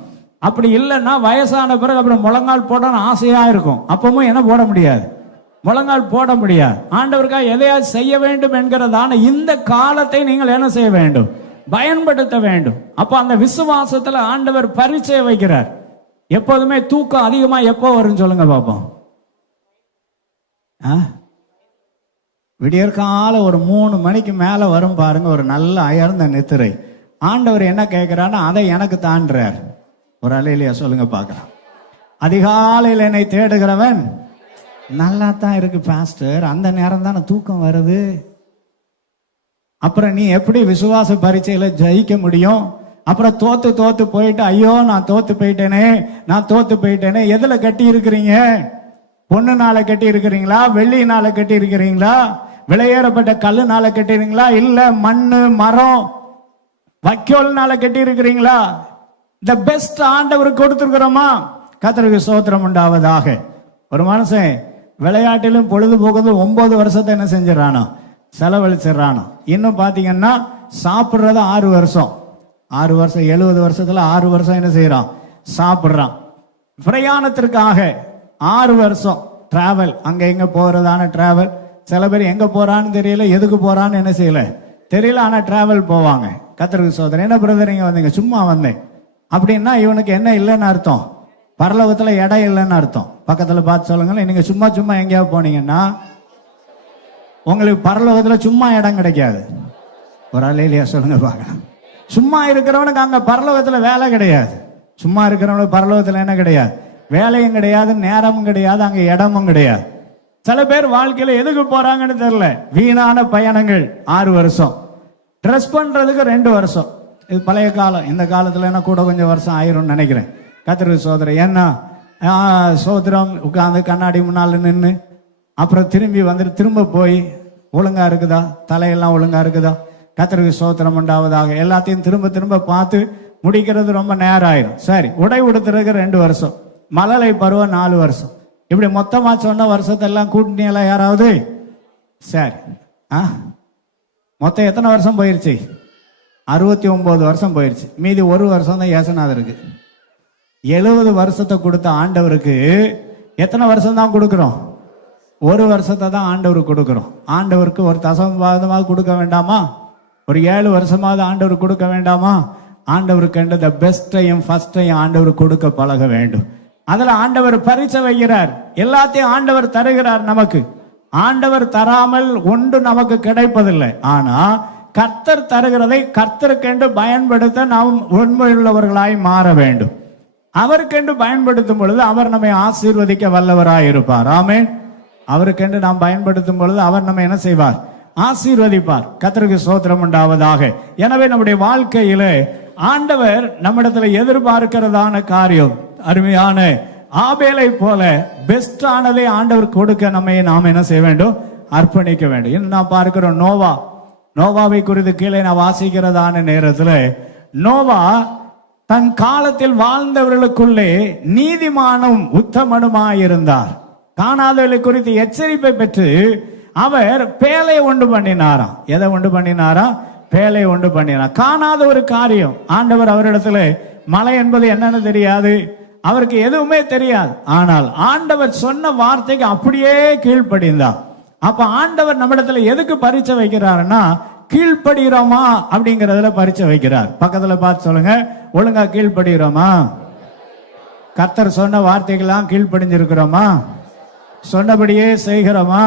அப்படி இல்லைன்னா வயசான பிறகு அப்புறம் முழங்கால் போடணும் ஆசையா இருக்கும், அப்பவும் என்ன போட முடியாது? முழங்கால் போட முடியாது. ஆண்டவருக்காக எதையாவது செய்ய வேண்டும் என்கிறதான இந்த காலத்தை நீங்கள் என்ன செய்ய வேண்டும்? பயன்படுத்த வேண்டும். அப்ப அந்த விசுவாசத்துல ஆண்டவர் பரீட்சை வைக்கிறார். எப்போதுமே தூக்கம் அதிகமா எப்போ வரும் சொல்லுங்க பாப்போம். விடியற்கால ஒரு 3 மணிக்கு மேல வரும் பாருங்க, ஒரு நல்ல அயர்ந்த நித்திரை. ஆண்டவர் என்ன கேட்கிறான்னா அதை எனக்கு தாண்டுறார். ஒரு அலையிலையா சொல்லுங்க பார்க்கலாம். அதிகாலையில் என்னை தேடுகிறவன் நல்லா தான் இருக்கு பாஸ்டர், அந்த நேரம் தானே தூக்கம் வருது. அப்புறம் நீ எப்படி விசுவாச பரீட்சையில ஜெயிக்க முடியும்? அப்புறம் தோத்து போயிட்டு ஐயோ நான் தோத்து போயிட்டேனே. எதுல கட்டி இருக்கிறீங்க? பொண்ணுனால கட்டி இருக்கிறீங்களா? வெள்ளினால கட்டி இருக்கிறீங்களா? விலையேறப்பட்ட கல்லுனால கட்டிருக்கீங்களா? இல்ல மண்ணு மரம் வைக்கோல்னால கட்டி இருக்கிறீங்களா? த பெஸ்ட் ஆண்டவருக்கு கொடுத்திருக்கிறோமா? கர்த்தருக்கு ஸ்தோத்திரம் உண்டாவதாக. ஒரு மனுஷன் விளையாட்டிலும் பொழுதுபோக்குறதும் 9 வருஷத்தை என்ன செஞ்சிடறானோ? செலவழிச்சிடறானோ. இன்னும் பாத்தீங்கன்னா சாப்பிட்றது 6 வருஷம். 6 வருஷம் 70 வருஷத்துல 6 வருஷம் என்ன செய்யறான்? சாப்பிட்றான். பிரயாணத்திற்காக 6 வருஷம் டிராவல், அங்க எங்க போறதான டிராவல். சில பேர் எங்க போறான்னு தெரியல, எதுக்கு போறான்னு என்ன செய்யல தெரியல, ஆனா டிராவல் போவாங்க. கர்த்தருக்கு ஸ்தோத்திரம். என்ன பிரதர் இங்க வந்தீங்க? சும்மா வந்தேன் அப்படின்னா இவனுக்கு என்ன இல்லைன்னு அர்த்தம்? பரலோகத்துல இடம் இல்லைன்னு அர்த்தம். பக்கத்துல பார்த்து சொல்லுங்களேன். நீங்க சும்மா எங்கேயாவது போனீங்கன்னா உங்களுக்கு பரலோகத்துல சும்மா இடம் கிடைக்காது. ஒரு அலையிலையா சொல்லுங்க பார்க்கலாம். சும்மா இருக்கிறவனுக்கு அங்க பரலோகத்துல வேலை கிடையாது. சும்மா இருக்கிறவனுக்கு பரலோகத்துல என்ன கிடையாது? வேலையும் கிடையாது, நேரமும் கிடையாது, அங்க இடமும் கிடையாது. சில பேர் வாழ்க்கையில எதுக்கு போறாங்கன்னு தெரியல. வீணான பயணங்கள் 6 வருஷம். ட்ரெஸ் பண்றதுக்கு 2 வருஷம். இது பழைய காலம். இந்த காலத்துல என்ன கூட கொஞ்சம் வருஷம் ஆயிரும்னு நினைக்கிறேன். கர்த்தருக்கு சோதரம். ஏன்னா சோதரம் உட்காந்து கண்ணாடி முன்னால நின்று அப்புறம் திரும்பி வந்துட்டு திரும்ப போய் ஒழுங்கா இருக்குதா, தலையெல்லாம் ஒழுங்கா இருக்குதா? கர்த்தருக்கு ஸ்தோத்திரம் உண்டாவதாக. எல்லாத்தையும் திரும்ப பார்த்து முடிக்கிறது ரொம்ப நேரம் ஆயிரும். சரி, உடை உடுத்துறதுக்கு 2 வருஷம். மழலை பருவம் 4 வருஷம். இப்படி மொத்தமா சொன்ன வருஷத்தெல்லாம் கூட்டினீங்களா யாராவது? சரி, மொத்தம் எத்தனை வருஷம் போயிருச்சு? 69 வருஷம் போயிருச்சு. மீதி 1 வருஷம் தான் இயேசுநாதருக்கு. 70 வருஷத்தை கொடுத்த ஆண்டவருக்கு எத்தனை வருஷம் தான் கொடுக்கிறோம்? 1 வருஷத்தை தான் ஆண்டவருக்கு கொடுக்கிறோம். ஆண்டவருக்கு ஒரு தசமபாகமாவது கொடுக்க வேண்டாமா? ஒரு 7 வருஷமாவது ஆண்டவருக்கு கொடுக்க வேண்டாமா? ஆண்டவருக்கு த பெஸ்டையும் ஃபர்ஸ்டையும் ஆண்டவருக்கு கொடுக்க பழக வேண்டும். அதுல ஆண்டவர் பரீட்சை வைக்கிறார். எல்லாத்தையும் ஆண்டவர் தருகிறார் நமக்கு. ஆண்டவர் தராமல் ஒன்று நமக்கு கிடைப்பதில்லை. ஆனா கர்த்தர் தருகிறதை கர்த்தருக்கென்று பயன்படுத்த நாம் உண்மையுள்ளவர்களாய் மாற வேண்டும். அவருக்கென்று பயன்படுத்தும் பொழுது அவர் நம்மை ஆசீர்வதிக்க வல்லவராய் இருப்பார். ஆமென். அவருக்கென்று நாம் பயன்படுத்தும் பொழுது அவர் நம்ம என்ன செய்வார்? ஆசீர்வதிப்பார். கர்த்தருக்கு ஸ்தோத்திரம் உண்டாவதாக. எனவே நம்முடைய வாழ்க்கையிலே ஆண்டவர் நம்மிடத்துல எதிர்பார்க்கிறதான காரியம் அருமையான ஆபேலை போல பெஸ்டானதை ஆண்டவர் கொடுக்க நாம் என்ன செய்ய வேண்டும்? அர்ப்பணிக்க வேண்டும். இன்னும் நாம் பார்க்கிறோம் நோவாவை குறித்து கீழே நான் வாசிக்கிறதான நேரத்தில் நோவா தன் காலத்தில் வாழ்ந்தவர்களுக்குள்ளே நீதிமானும் உத்தமனுமாயிருந்தார். காணாதவர்களை குறித்து எச்சரிப்பை பெற்று அவர் பேலை உண்டு பண்ணினாராம். எதை உண்டு பண்ணினாரா? பேலை உண்டு பண்ணினார். காணாத ஒரு காரியம். ஆண்டவர் அவரிடத்துல மலை என்பது என்னன்னு தெரியாது, அவருக்கு எதுவுமே தெரியாது. ஆனால் ஆண்டவர் சொன்ன வார்த்தைக்கு அப்படியே கீழ்ப்படிந்தார். அப்ப ஆண்டவர் நம்மிடத்துல எதுக்கு பரீட்சை வைக்கிறாருன்னா, கீழ்ப்படுகிறோமா அப்படிங்கறதுல பரீட்சை வைக்கிறார். பக்கத்துல பார்த்து சொல்லுங்க, ஒழுங்கா கீழ்ப்படுகிறோமா? கர்த்தர் சொன்ன வார்த்தைகள்லாம் கீழ்ப்படிஞ்சிருக்கிறோமா? சொன்னபடியே செய்கிறோமா?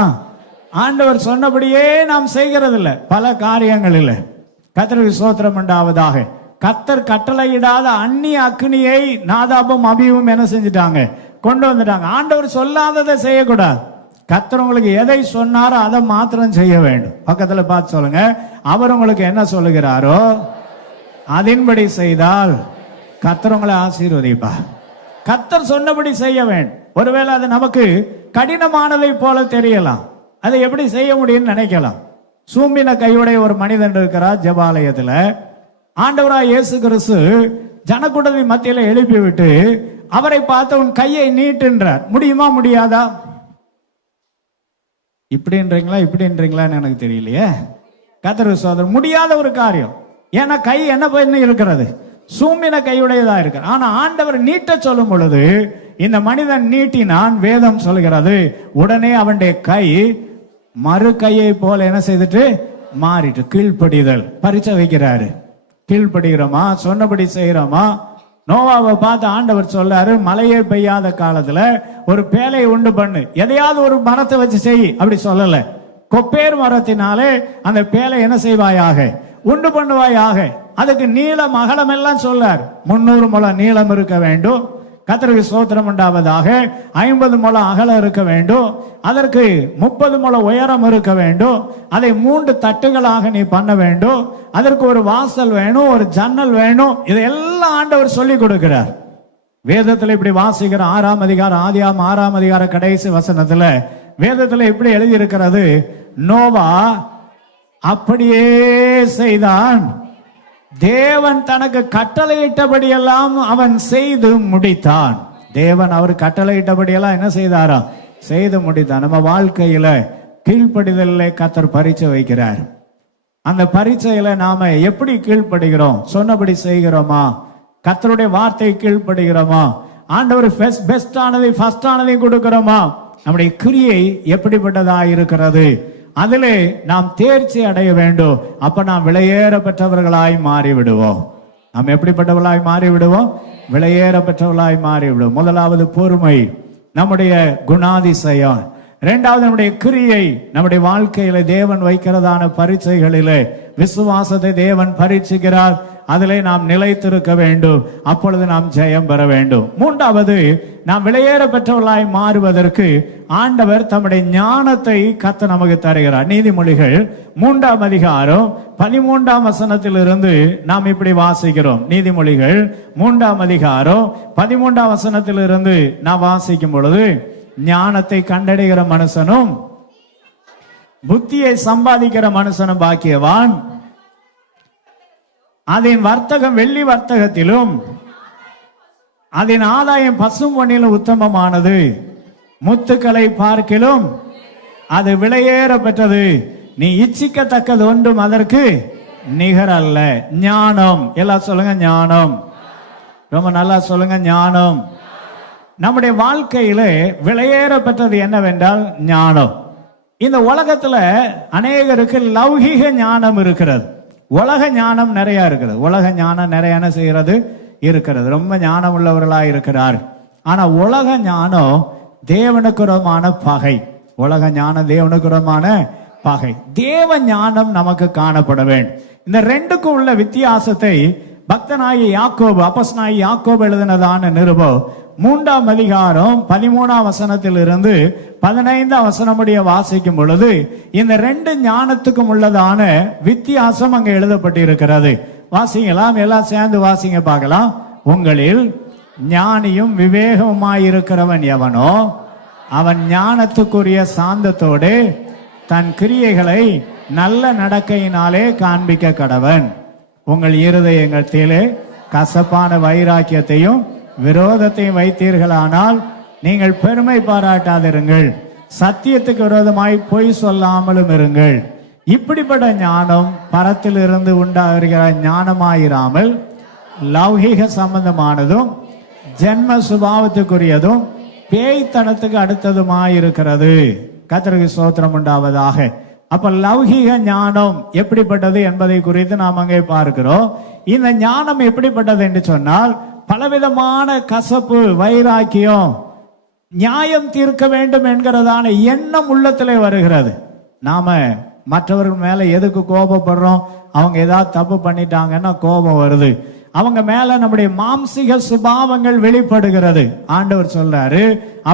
ஆண்டவர் சொன்னபடியே நாம் செய்கிறது இல்லை, பல காரியங்கள் இல்லை. கர்த்தருக்கு ஸ்தோத்திரம் உண்டாவதாக. கர்த்தர் கட்டளையிடாத அந்நிய அக்னியை நாதாபும் அபியும் என்ன செஞ்சுட்டாங்க? கொண்டு வந்துட்டாங்க. ஆண்டவர் சொல்லாததை செய்யக்கூடாது. கர்த்தர் உங்களுக்கு எதை சொன்னாரோ அதை மாத்திரம் செய்ய வேண்டும். பக்கத்துல பார்த்து சொல்லுங்க, அவர் உங்களுக்கு என்ன சொல்லுகிறாரோ அதன்படி செய்தால் கர்த்தர் உங்களை ஆசீர்வதிப்பார். கர்த்தர் சொன்னபடி செய்ய வேண்டும். ஒருவேளை அது நமக்கு கடினமானதை போல தெரியலாம், அதை எப்படி செய்ய முடியும்னு நினைக்கலாம். சூம்பின கையுடைய ஒரு மனிதன் இருக்கிறார் ஜெபாலயத்துல. ஆண்டவராய் இயேசு கிறிஸ்து ஜனக்கூட்டத்தின் மத்தியில எழுப்பி விட்டு அவரை பார்த்து உன் கையை நீட்டுன்றார். முடியுமா? முடியாதா? இப்படின்றீங்களான்னு எனக்கு தெரியலையே. கர்த்தருக்கு சோதரர், முடியாத ஒரு காரியம். ஏன்னா கை என்ன பண்ணி இருக்கிறது? சூம்பின கையுடையதா இருக்கு. ஆனா ஆண்டவர் நீட்ட சொல்லும் பொழுது இந்த மனிதன் நீட்டினான். வேதம் சொல்கிறது உடனே அவனுடைய கை மறு கையை போல என்ன செய்துட்டு மாறிட்டு. கீழ்ப்படிதல். பரீட்சை வைக்கிறாரு. கீழ்ப்படுகிறோமா? சொன்னபடி செய்யறோமா? நோவாவை பார்த்து ஆண்டவர் சொல்றாரு, மழையே பெய்யாத காலத்துல ஒரு பேலையை உண்டு பண்ணு, எதையாவது ஒரு மரத்தை வச்சு செய். அப்படி சொல்லல. கொப்பேர் மரத்தினாலே அந்த பேலை என்ன செய்வாயாக? உண்டு பண்ணுவாயாக. அதுக்கு நீளம் அகலம் எல்லாம் சொல்லார். 300 முழம் நீளம் இருக்க வேண்டும். கர்த்தருக்கு ஸ்தோத்திரம் உண்டாவதாக. 50 முழம் அகலம் இருக்க வேண்டும். அதற்கு 30 முழம் உயரம் இருக்க வேண்டும். அதை 3 தட்டுகளாக நீ பண்ண வேண்டும். அதற்கு ஒரு வாசல் வேணும், ஒரு ஜன்னல் வேணும். இதெல்லாம் ஆண்டவர் சொல்லி கொடுக்கிறார். வேதத்துல இப்படி வாசிக்கிற 6ஆம் அதிகாரம், ஆதியாகமம் 6ஆம் அதிகார கடைசி வசனத்துல வேதத்துல இப்படி எழுதி இருக்கிறது, நோவா அப்படியே செய்தான். தேவன் தனக்கு கட்டளையிட்டபடியெல்லாம் அவன் செய்து முடித்தான். தேவன் அவர் கட்டளையிட்டபடியெல்லாம் என்ன செய்தாரா? செய்து முடித்தான். நம்ம வாழ்க்கையில கீழ்ப்படிதலே கர்த்தர் பரீட்சை வைக்கிறார். அந்த பரீட்சையில நாம எப்படி கீழ்ப்படுகிறோம்? சொன்னபடி செய்கிறோமா? கர்த்தருடைய வார்த்தை கீழ்ப்படுகிறோமா? ஆண்டவர் பெஸ்டானதை ஃபர்ஸ்டானதை கொடுக்கிறோமா? நம்முடைய கிரியை எப்படிப்பட்டதா இருக்கிறது? அதிலே நாம் தேர்ச்சி அடைய வேண்டும். அப்ப நாம் விலையேற பெற்றவர்களாய் மாறிவிடுவோம். நாம் எப்படிப்பட்டவர்களாய் மாறிவிடுவோம்? விலையேற பெற்றவர்களாய் மாறிவிடுவோம். முதலாவது பொறுமை, நம்முடைய குணாதிசயம். இரண்டாவது நம்முடைய கிரியை. நம்முடைய வாழ்க்கையில தேவன் வைக்கிறதான பரீட்சைகளிலே விசுவாசத்தை தேவன் பரீட்சிக்கிறார். அதிலே நாம் நிலைத்திருக்க வேண்டும். அப்பொழுது நாம் ஜெயம் பெற வேண்டும். மூன்றாவது, நாம் விலையேற பெற்றவர்களாய் மாறுவதற்கு ஆண்டவர் தம்முடைய ஞானத்தை கர்த்தர் நமக்கு தருகிறார். நீதிமொழிகள் 3ஆம் அதிகாரம் 13ஆம் வசனத்திலிருந்து நாம் இப்படி வாசிக்கிறோம். நீதிமொழிகள் 3ஆம் அதிகாரம் 13ஆம் வசனத்திலிருந்து நாம் வாசிக்கும் பொழுது, ஞானத்தை கண்டடைகிற மனுஷனும் புத்தியை சம்பாதிக்கிற மனுஷனும் பாக்கியவான். அதன் வர்த்தகம் வெள்ளி வர்த்தகத்திலும் அதன் ஆதாயம் பசும் பொன்னிலும் உத்தமமானது. முத்துக்களை பார்க்கிலும் அது விலையேற பெற்றது. நீ இச்சிக்கத்தக்கது ஒன்றும் அதற்கு நிகர் அல்ல. ஞானம். எல்லாம் சொல்லுங்க, ஞானம். ரொம்ப நல்லா சொல்லுங்க, ஞானம். நம்முடைய வாழ்க்கையில விலையேற பெற்றது என்னவென்றால் ஞானம். இந்த உலகத்துல அநேகருக்கு லௌகீக ஞானம் இருக்கிறது. உலக ஞானம் நிறைய இருக்கிறது. உலக ஞானம் நிறைய என்ன செய்கிறது? இருக்கிறது. ரொம்ப ஞானம் உள்ளவர்களாக இருக்கிறார். ஆனா உலக ஞானம் தேவனுக்குரமான பகை. உலக ஞானம் தேவனுக்குரமான பகை. தேவ ஞானம் நமக்கு காணப்பட வேண்டும். இந்த ரெண்டுக்கும் உள்ள வித்தியாசத்தை பக்தனாகிய யாக்கோபு, அப்போஸ்தலனாகிய யாக்கோபு எழுதினதான நிருபம் 3ஆம் அதிகாரம் 13ஆம் வசனத்திலிருந்து 15ஆம் வசனம் முடிய வாசிக்கும் பொழுது இந்த ரெண்டு ஞானத்துக்கும் உள்ளதான வித்தியாசம் அங்க எழுதப்பட்டிருக்கிறது. வாசிக்கலாம், எல்லாம் சேர்ந்து வாசிங்க பார்க்கலாம். உங்களில் ஞானியும் விவேகமாயிருக்கிறவன் எவனோ அவன் ஞானத்துக்குரிய சாந்தத்தோடு தன் கிரியைகளை நல்ல நடக்கையினாலே காண்பிக்க கடவன். உங்கள் இருதயங்களிலே கசப்பான வைராக்கியத்தையும் விரோதத்தையும் வைத்தீர்களானால் நீங்கள் பெருமை பாராட்டாதிருங்கள், சத்தியத்துக்கு விரோதமாய் பொய் சொல்லாமலும் இருங்கள். இப்படிப்பட்ட ஞானம் பரத்திலிருந்து உண்டாகிற ஞானமாயிராமல் லௌகீக சம்பந்தமானதும் ஜென்ம சுபாவத்துக்குரியதும் பேய்த்தனத்துக்கு அடுத்ததுமாயிருக்கிறது. கர்த்தருக்கு ஸ்தோத்திரம் உண்டாவதாக. அப்ப லௌகீக ஞானம் எப்படிப்பட்டது என்பதை குறித்து நாம் அங்கே பார்க்கிறோம். இந்த ஞானம் எப்படிப்பட்டது என்று சொன்னால் பலவிதமான கசப்பு, வைராக்கியம், நியாயம் தீர்க்க வேண்டும் என்கிறதான எண்ணம் உள்ளத்திலே வருகிறது. நாம மற்றவர்கள் மேல எதுக்கு கோபப்படுறோம்? அவங்க ஏதாவது தப்பு பண்ணிட்டாங்கன்னா கோபம் வருது. அவங்க மேல நம்முடைய மாம்சிக சுபாவங்கள் வெளிப்படுகிறது. ஆண்டவர் சொல்றாரு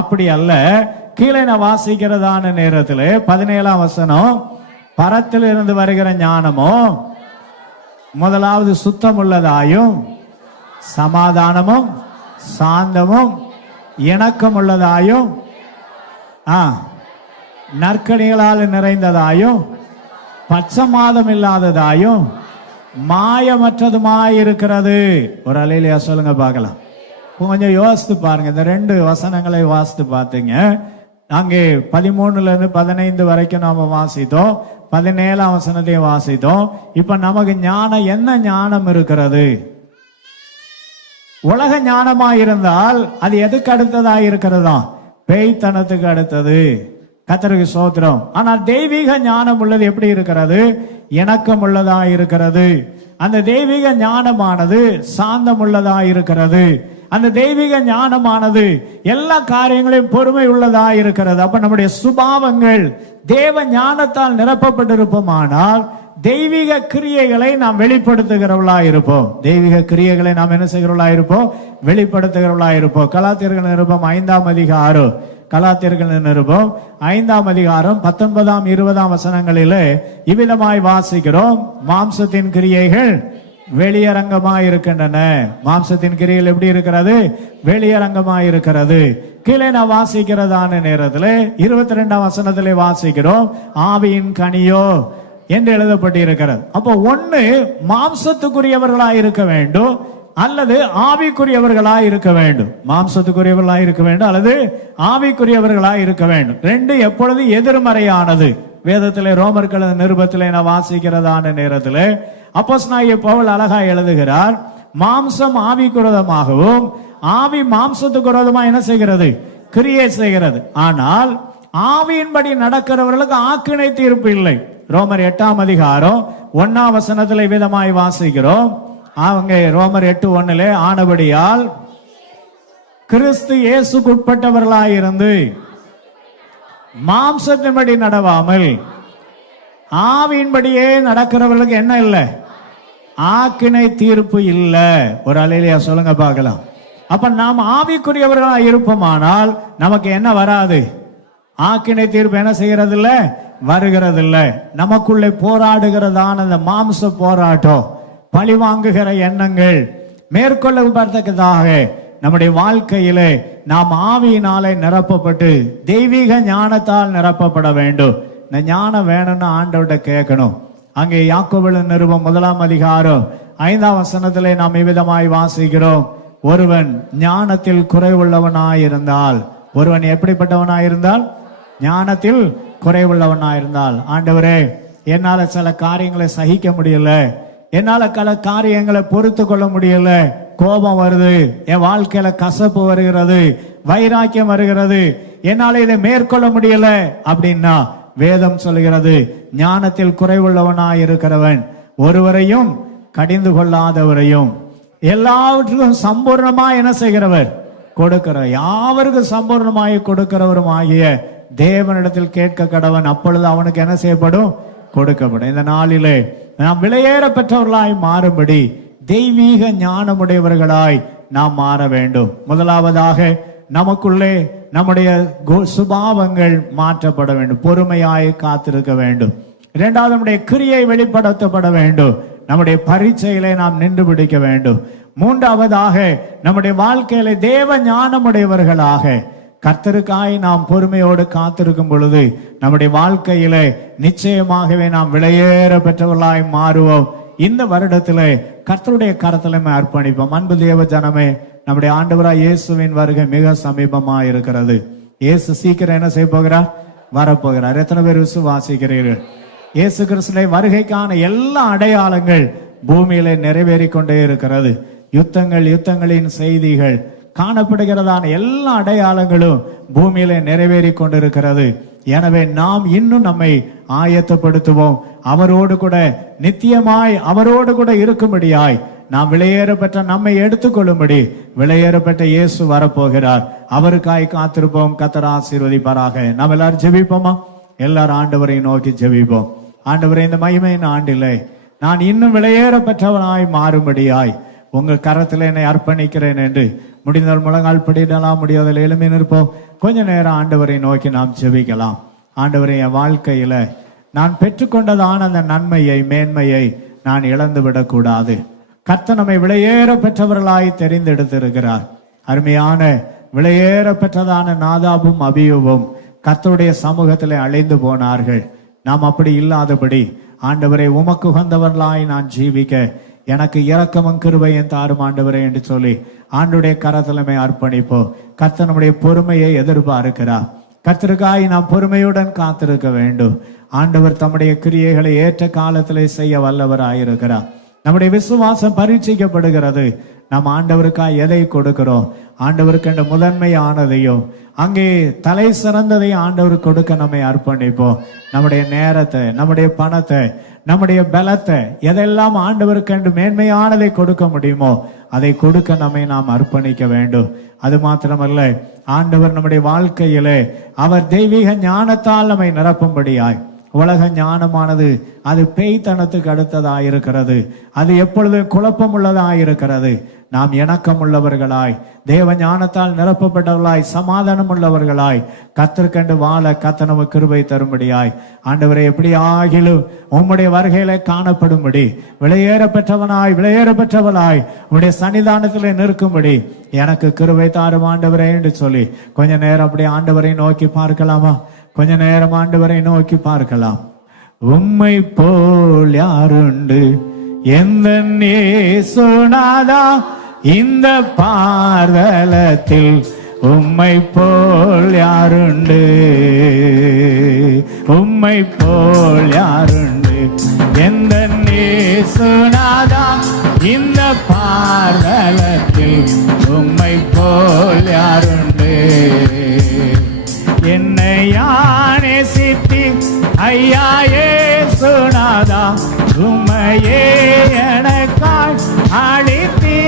அப்படி அல்ல. கீழே நான் வாசிக்கிறதான நேரத்தில் 17ஆம் வசனம், பரத்தில் இருந்து வருகிற ஞானமோ முதலாவது சுத்தம் உள்ளதாயும் சமாதானமும் சாந்தமும் இணக்கம் உள்ளதாயும் நற்கனிகளால் நிறைந்ததாயும் பட்சமாதம் இல்லாததாயும் மாயமற்றதுமாயிருக்கிறது. ஒரு அலையிலையா சொல்லுங்க பார்க்கலாம். கொஞ்சம் யோசித்து பாருங்க. இந்த ரெண்டு வசனங்களை வாசித்து பார்த்தீங்க. அங்கே 13ல இருந்து 15 வரைக்கும் நாம வாசித்தோம். 17ஆம் வசனத்தையும் வாசித்தோம். இப்ப நமக்கு ஞானம், என்ன ஞானம் இருக்கிறது? உலக ஞானமா இருந்தால் அது எதுக்கு அடுத்ததா இருக்கிறதா? பேய்த்தனத்துக்கு அடுத்தது. கர்த்தருக்கு ஸ்தோத்திரம். ஆனால் தெய்வீக ஞானம் உள்ளது எப்படி இருக்கிறது? இணக்கம் உள்ளதா இருக்கிறது. அந்த தெய்வீக ஞானமானது சாந்தம் உள்ளதா இருக்கிறது. அந்த தெய்வீக ஞானமானது எல்லா காரியங்களையும் பொறுமை உள்ளதா இருக்கிறது. அப்ப நம்முடைய சுபாவங்கள் தேவ ஞானத்தால் நிரப்பப்பட்டிருப்போமானால் தெய்வீக கிரியைகளை நாம் வெளிப்படுத்துகிறவர்களா இருப்போம். தெய்வீக கிரியைகளை நாம் என்ன செய்கிறவர்களா இருப்போம்? வெளிப்படுத்துகிறவர்களா இருப்போம். கலாத்தியர்கள் நிருபம் 5ஆம் அதிகாரம், கலாத்தியர்கள் நிருபம் 5ஆம் அதிகாரம் 19ஆம் 20ஆம் வசனங்களிலே இவ்விதமாய் வாசிக்கிறோம். மாம்சத்தின் கிரியைகள் வெளியரங்கமாய் இருக்கின்றன. மாம்சத்தின் கிரியைகள் எப்படி இருக்கிறது? வெளியரங்கமாய் இருக்கிறது. கீழே நான் வாசிக்கிறதான நேரத்தில் 22ஆம் வசனத்திலே வாசிக்கிறோம், ஆவியின் கனியோ என்று எழுதப்பட்டிருக்கிறது. அப்போ ஒன்னு மாம்சத்துக்குரியவர்களாய் இருக்க வேண்டும் அல்லது ஆவிக்குரியவர்களாய் இருக்க வேண்டும். மாம்சத்துக்குரியவர்களாய் இருக்க வேண்டும் அல்லது ஆவிக்குரியவர்களாய் இருக்க வேண்டும். ரெண்டு எப்பொழுது எதிர்மறையானது. வேதத்திலே ரோமர்கள் நிருபத்திலே நான் வாசிக்கிறதான நேரத்தில் அப்போஸ்தலனாகிய பவுல் அழகா எழுதுகிறார், மாம்சம் ஆவிக்கு விரோதமாகவும் ஆவி மாம்சத்துக்கு விரோதமாக என்ன செய்கிறது? கிரியை செய்கிறது. ஆனால் ஆவியின்படி நடக்கிறவர்களுக்கு ஆக்கினை தீர்ப்பு இல்லை. ரோமர் 8ஆம் அதிகாரம் 1ஆம் வசனத்தில் விதமாய் வாசிக்கிறோம். அவங்க ரோமர் 8:1 ஆனபடியால் கிறிஸ்து இயேசுக்கு உட்பட்டவர்களாயிருந்து மாம்சத்தின்படி நடவாமல் ஆவியின்படியே நடக்கிறவர்களுக்கு என்ன இல்லை? ஆக்கினை தீர்ப்பு இல்லை. ஒரு அலையிலையா சொல்லுங்க பார்க்கலாம். அப்ப நாம் ஆவிக்குரியவர்களா இருப்போமானால் நமக்கு என்ன வராது? ஆக்கினை தீர்ப்பு என்ன செய்கிறது இல்லை? வருகிறது இல்லை. நமக்குள்ளே போராடுகிறதான அந்த மாம்ச போராட்டம், பழி வாங்குகிற எண்ணங்கள் மேற்கொள்ளப்பட்டதாக நம்முடைய வாழ்க்கையிலே நாம் ஆவியினாலே நிரப்பப்பட்டு தெய்வீக ஞானத்தால் நிரப்பப்பட வேண்டும். இந்த ஞானம் வேணும்னு ஆண்டவர்கிட்ட கேட்கணும். அங்கே யாக்கோபு நிருபம் 1ஆம் அதிகாரம் 5ஆம் வசனத்திலே நாம் இவ்விதமாய் வாசிக்கிறோம், ஒருவன் ஞானத்தில் குறைவுள்ளவனாயிருந்தால், ஒருவன் எப்படிப்பட்டவனாயிருந்தால்? ஞானத்தில் குறைவுள்ளவனாயிருந்தால், ஆண்டவரே என்னால சில காரியங்களை சகிக்க முடியல, என்னால சில காரியங்களை பொறுத்து கொள்ள முடியல, கோபம் வருது, என் வாழ்க்கையில கசப்பு வருகிறது, வைராக்கியம் வருகிறது, என்னால இதை மேற்கொள்ள முடியல அப்படின்னா வேதம் சொல்கிறது, ஞானத்தில் குறைவுள்ளவனாய் இருக்கிறவன் ஒருவரையும் கடிந்து கொள்ளாதவரையும் எல்லாவற்றுக்கும் சம்பூர்ணமா என்ன செய்கிறவர்? கொடுக்கிறவர். யாவருக்கும் சம்பூர்ணமாய் கொடுக்கிறவரும் ஆகிய தேவனிடத்தில் கேட்க கடவன், அப்பொழுது அவனுக்கு என்ன செய்யப்படும்? கொடுக்கப்படும். இந்த நாளிலே நாம் விலையேற பெற்றவர்களாய் மாறும்படி தெய்வீக ஞானமுடையவர்களாய் நாம் மாற வேண்டும். முதலாவதாக நமக்குள்ளே நம்முடைய சுபாவங்கள் மாற்றப்பட வேண்டும். பொறுமையாய் காத்திருக்க வேண்டும். இரண்டாவது, நம்முடைய கிரியை வெளிப்படுத்தப்பட வேண்டும். நம்முடைய பரீட்சையிலே நாம் நின்று பிடிக்க வேண்டும். மூன்றாவதாக, நம்முடைய வாழ்க்கையில தேவ ஞானமுடையவர்களாக கர்த்தருக்காய் நாம் பொறுமையோடு காத்திருக்கும் பொழுது நம்முடைய வாழ்க்கையில நிச்சயமாகவே நாம் விலையேற பெற்றவர்களாய் மாறுவோம். இந்த வருடத்திலே கர்த்தருடைய கரத்திலே அர்ப்பணிப்போம். அன்பு தேவ ஜனமே, நம்முடைய ஆண்டவராய் இயேசுவின் வருகை மிக சமீபமா இருக்கிறது. இயேசு சீக்கிரம் என்ன செய்ய போகிறார்? வரப்போகிறார். எத்தனை பேர் விசுவாசிக்கிறீர்கள்? இயேசு கிறிஸ்துவின் வருகைக்கான எல்லா அடையாளங்கள் பூமியிலே நிறைவேறி கொண்டே இருக்கிறது. யுத்தங்களின் செய்திகள் காணப்படுகிறதான எல்லா அடையாளங்களும் பூமியிலே நிறைவேறி கொண்டிருக்கிறது. எனவே நாம் இன்னும் நம்மை ஆயத்தப்படுத்துவோம். அவரோடு கூட நித்தியமாய் அவரோடு கூட இருக்கும்படியாய் நாம் விலையேற பெற்ற நம்மை எடுத்துக்கொள்ளும்படி விலையேற பெற்ற இயேசு வரப்போகிறார். அவருக்காய் காத்திருப்போம். கர்த்தர் ஆசீர்வதிப்பாராக. நாம் எல்லாரும் ஜெபிப்போமா? எல்லாரும் ஆண்டவரை நோக்கி ஜெபிப்போம். ஆண்டவரே, இந்த மகிமையின் ஆண்டிலே நான் இன்னும் விலையேற பெற்றவனாய் மாறும்படியாய் உங்கள் கரத்தில் என்னை அர்ப்பணிக்கிறேன் என்று முடிந்தால் முழங்கால் படிடலாம், முடியாத எளிமை நிற்போம். கொஞ்ச நேரம் ஆண்டவரை நோக்கி நாம் ஜெபிக்கலாம். ஆண்டவரை, என் வாழ்க்கையில நான் பெற்றுக்கொண்டதான அந்த நன்மையை மேன்மையை நான் இழந்து விடக்கூடாது. கர்த்தர் நம்மை விலையேற பெற்றவர்களாய் தெரிந்தெடுத்திருக்கிறார். அருமையான விலையேற பெற்றதான நாதாபும் அபியூவும் கர்த்தருடைய சமூகத்திலே அழைந்து போனார்கள். நாம் அப்படி இல்லாதபடி ஆண்டவரை உமக்கு உகந்தவர்களாய் நான் ஜீவிக்க எனக்கு இரக்கமும் கிருபையும் தாரும் ஆண்டவரே என்று சொல்லி ஆண்டுடைய கரத்திலமை அர்ப்பணிப்போம். கர்த்தர் நம்முடைய பொறுமையை எதிர்பார்க்கிறார். கர்த்தருக்காய் நாம் பொறுமையுடன் காத்திருக்க வேண்டும். ஆண்டவர் தம்முடைய கிரியைகளை ஏற்ற காலத்திலே செய்ய வல்லவராயிருக்கிறார். நம்முடைய விசுவாசம் பரீட்சிக்கப்படுகிறது. நாம் ஆண்டவருக்காய் எதை கொடுக்கிறோம்? ஆண்டவருக்கு என்ற முதன்மையானதையும் அங்கே தலை சிறந்ததையும் ஆண்டவருக்கு கொடுக்க நம்மை அர்ப்பணிப்போம். நம்முடைய நேரத்தை, நம்முடைய பணத்தை, நம்முடைய பலத்தை, எதெல்லாம் ஆண்டவருக்கு என்று மேன்மையானதை கொடுக்க முடியுமோ அதை கொடுக்க நம்மை நாம் அர்ப்பணிக்க வேண்டும். அது மாத்திரமல்ல, ஆண்டவர் நம்முடைய வாழ்க்கையிலே அவர் தெய்வீக ஞானத்தால் நம்மை நிரப்பும்படியாய், உலக ஞானமானது அது பேய்த்தனத்துக்கு அடுத்ததாயிருக்கிறது. அது எப்பொழுதும் குழப்பம் உள்ளதாயிருக்கிறது. நாம் இணக்கம் உள்ளவர்களாய், தேவ ஞானத்தால் நிரப்பப்பட்டவர்களாய், சமாதானம் உள்ளவர்களாய் கர்த்தருக்கென்று வாழ கர்த்தர் நமக்கு கிருபை தரும்படியாய் ஆண்டவரை எப்படி ஆகிலும் உம்முடைய வருகையில காணப்படும்படி விலையேற பெற்றவளாய் உம்முடைய சன்னிதானத்திலே நிற்கும்படி எனக்கு கிருபை தாரும் ஆண்டவரே என்று சொல்லி கொஞ்ச நேரம் அப்படி ஆண்டவரை நோக்கி பார்க்கலாமா? கொஞ்ச நேரம் ஆண்டவரை நோக்கி பார்க்கலாம். உம்மை போல் யாருண்டு எந்தன் இயேசுநாதா, இந்த பார்தலத்தில் உம்மை போல் யாருண்டு, உம்மை போல் யாருண்டு எந்தன் இயேசுநாதா, இந்த பார்தலத்தில் உம்மை போல் யாருண்டு. என்னை யானே சித்தி ஐயா இயேசுநாதா, உம்மையே எனக்காய் அளித்தீ,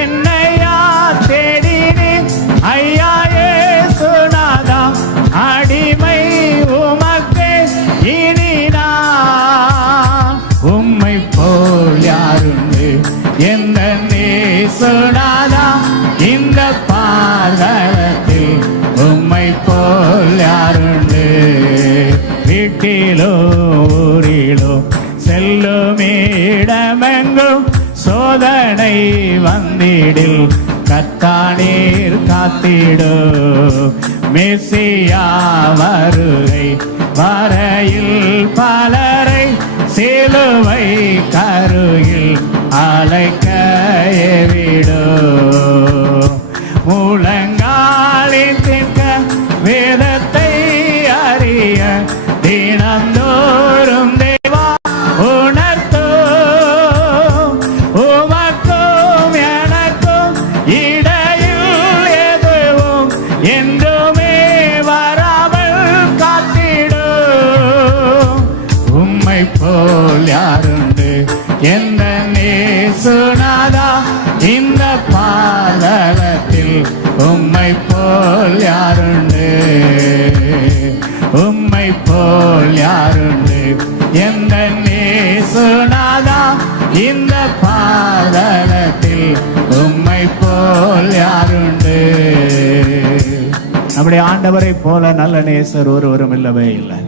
என்னையா தேடினேன் ஐயா இயேசுநாதா, அடிமை உமக்கே இனினா. உம்மை போல் யாருண்டு எந்த இயேசுநாதா, இந்த பார்தலத்தில் உம்மை போல் யாருண்டு. வீட்டிலோ ஊரிலோ செல்லும் இடமெங்கும் சோதனை வந்திடில் கர்த்தானீர் காத்திடோ. மெசியா வருகை வரையில் பலரை சிலுவை கருகில் அழைக்க எவிடோ. முழங்காலின் திக்க வேதத்தை அறிய தினந்தோறும் தேவா உணர்த்தோ. உமக்கும் எனக்கும் இடையில் எதுவும் என்றுமே வராமல் காத்திடோ. உம்மை போல் யாருண்டு எந்த இயேசுநாதா, இந்த பார்தலத்தில் உம்மை போல் யாருண்டு, உம்மை போல் யாருண்டு எந்த இயேசுநாதா, இந்த பாதலத்தில் உம்மை போல் யாருண்டு? நம்முடைய ஆண்டவரை போல நல்ல நேசர் ஒருவரும் இல்லவே இல்லை.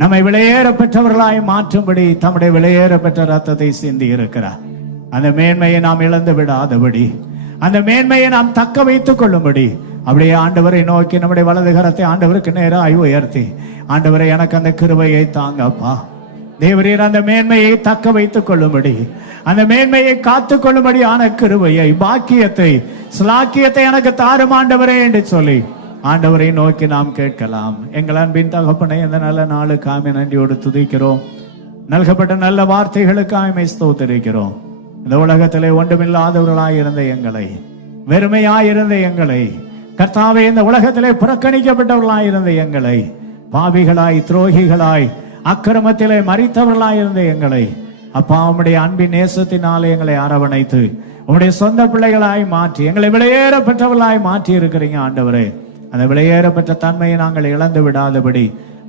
நம்மை விலையேற பெற்றவர்களாய் மாற்றும்படி தம்முடைய விலையேற பெற்ற ரத்தத்தை சிந்தி இருக்கிறார். அந்த மேன்மையை நாம் இழந்து விடாதபடி, அந்த மேன்மையை நாம் தக்க வைத்துக் கொள்ளும்படி அப்படியே ஆண்டவரை நோக்கி நம்முடைய வலது கரத்தை ஆண்டவருக்கு நேராக உயர்த்தி, ஆண்டவரை எனக்கு அந்த கிருபையை தாங்கப்பா, தேவரீர் அந்த மேன்மையை தக்க வைத்துக் கொள்ளும்படி, அந்த மேன்மையை காத்துக் கொள்ளும்படி ஆன கிருபையை, பாக்கியத்தை, ஸ்லாக்கியத்தை எனக்கு தாரும் ஆண்டவரே என்று சொல்லி ஆண்டவரை நோக்கி நாம் கேட்கலாம். எங்கள் அன்பின் தகப்பனை இந்த நல்ல நாளுக்காக நன்றியோடு துதிக்கிறோம். நல்கப்பட்ட நல்ல வார்த்தைகளுக்காக ஸ்தோத்திரிக்கிறோம். இந்த உலகத்திலே ஒன்றுமில்லாதவர்களாய் இருந்த எங்களை, வெறுமையாயிருந்த எங்களை, கர்த்தாவே இந்த உலகத்திலே புறக்கணிக்கப்பட்டவர்களாய் இருந்த எங்களை, பாவிகளாய், துரோகிகளாய், அக்கிரமத்திலே மரித்தவர்களாய் இருந்த எங்களை, அப்பா உம்முடைய அன்பின் நேசத்தினாலே எங்களை அரவணைத்து உம்முடைய சொந்த பிள்ளைகளாய் மாற்றி எங்களை விலையேற பெற்றவர்களாய் மாற்றி இருக்கிறீங்க ஆண்டவரே. அந்த விலையேறப்பட்ட தன்மையை நாங்கள் இழந்து விடாதபடி,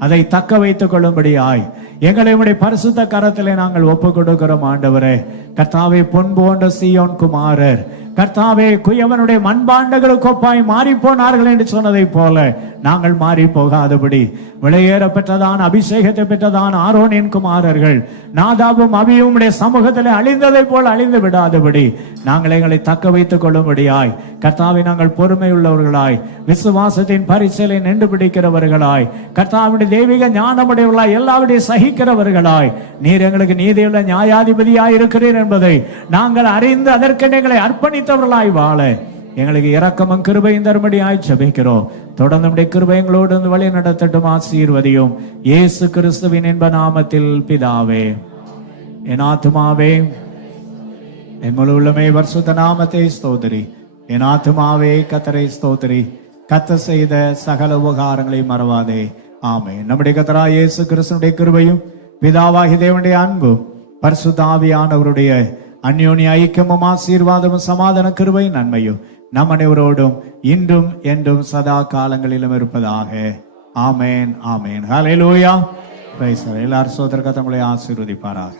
அதை தக்க வைத்துக் கொள்ளும்படியாய் எங்களை உடைய பரிசுத்த கரத்திலே நாங்கள் ஒப்புக் கொடுக்கிறோம் ஆண்டவரே. கர்த்தாவே, பொன் போன்ற சீயோன் குமாரர், கர்த்தாவே, குயவனுடைய மண்பாண்டங்களுக்கு ஒப்பாய் மாறி போனார்கள் என்று சொன்னதை போல நாங்கள் மாறி போகாதபடி, விலையேற பெற்றதான அபிஷேகத்தை பெற்றதான ஆரோனின் குமாரர்கள் நாதாபும் அபியும் சமூகத்தில் அழிந்ததை போல அழிந்து விடாதபடி நாங்கள் எங்களை தக்க வைத்துக் கொள்ளும்படியாய், கர்த்தாவை, நாங்கள் பொறுமை உள்ளவர்களாய், விசுவாசத்தின் பரிசலை நின்று பிடிக்கிறவர்களாய், கர்த்தாவுடைய தெய்வீக ஞானமுடையவர்களாய், எல்லாவற்றையும் சகிக்கிறவர்களாய், நீர் எங்களுக்கு நீதியுள்ள நியாயாதிபதியாய் இருக்கிறீர் என்பதை நாங்கள் அறிந்து அதற்கு எங்களை அர்ப்பணித்தவர்களாய் வாழ எங்களுக்கு இரக்கமும் கிருபையும் தரும்படியாய் ஜெபிக்கிறோம். தொடர்ந்து நம்முடைய கிருபை எங்களோடு வழி நடத்தட்டும், ஆசீர்வதியும். இயேசு கிறிஸ்துவின் இன்ப நாமத்தில் பிதாவே. என் ஆத்துமாவே என் முழு உள்ளமே பரிசுத்த நாமத்தை ஸ்தோத்திரி. என் ஆத்துமாவே கர்த்தரை ஸ்தோத்திரி. கர்த்தர் செய்த சகல உபகாரங்களை மறவாதே. ஆமென். நம்முடைய கர்த்தராகிய இயேசு கிறிஸ்துவினுடைய கிருபையும் பிதாவாகிய தேவனுடைய அன்பும் பரிசுத்த ஆவியானவருடைய அந்யோன்ய ஐக்கியமும் ஆசீர்வாதமும் சமாதான கிருபை நன்மையும் நம் அனைவரோடும் இன்றும் என்றும் சதா காலங்களிலும் இருப்பதாக. ஆமேன், ஆமேன். ஹல்லேலூயா. பிரைஸ். எல்லாரும் சோதரக தங்களை ஆசீர்வதிப்பாராக.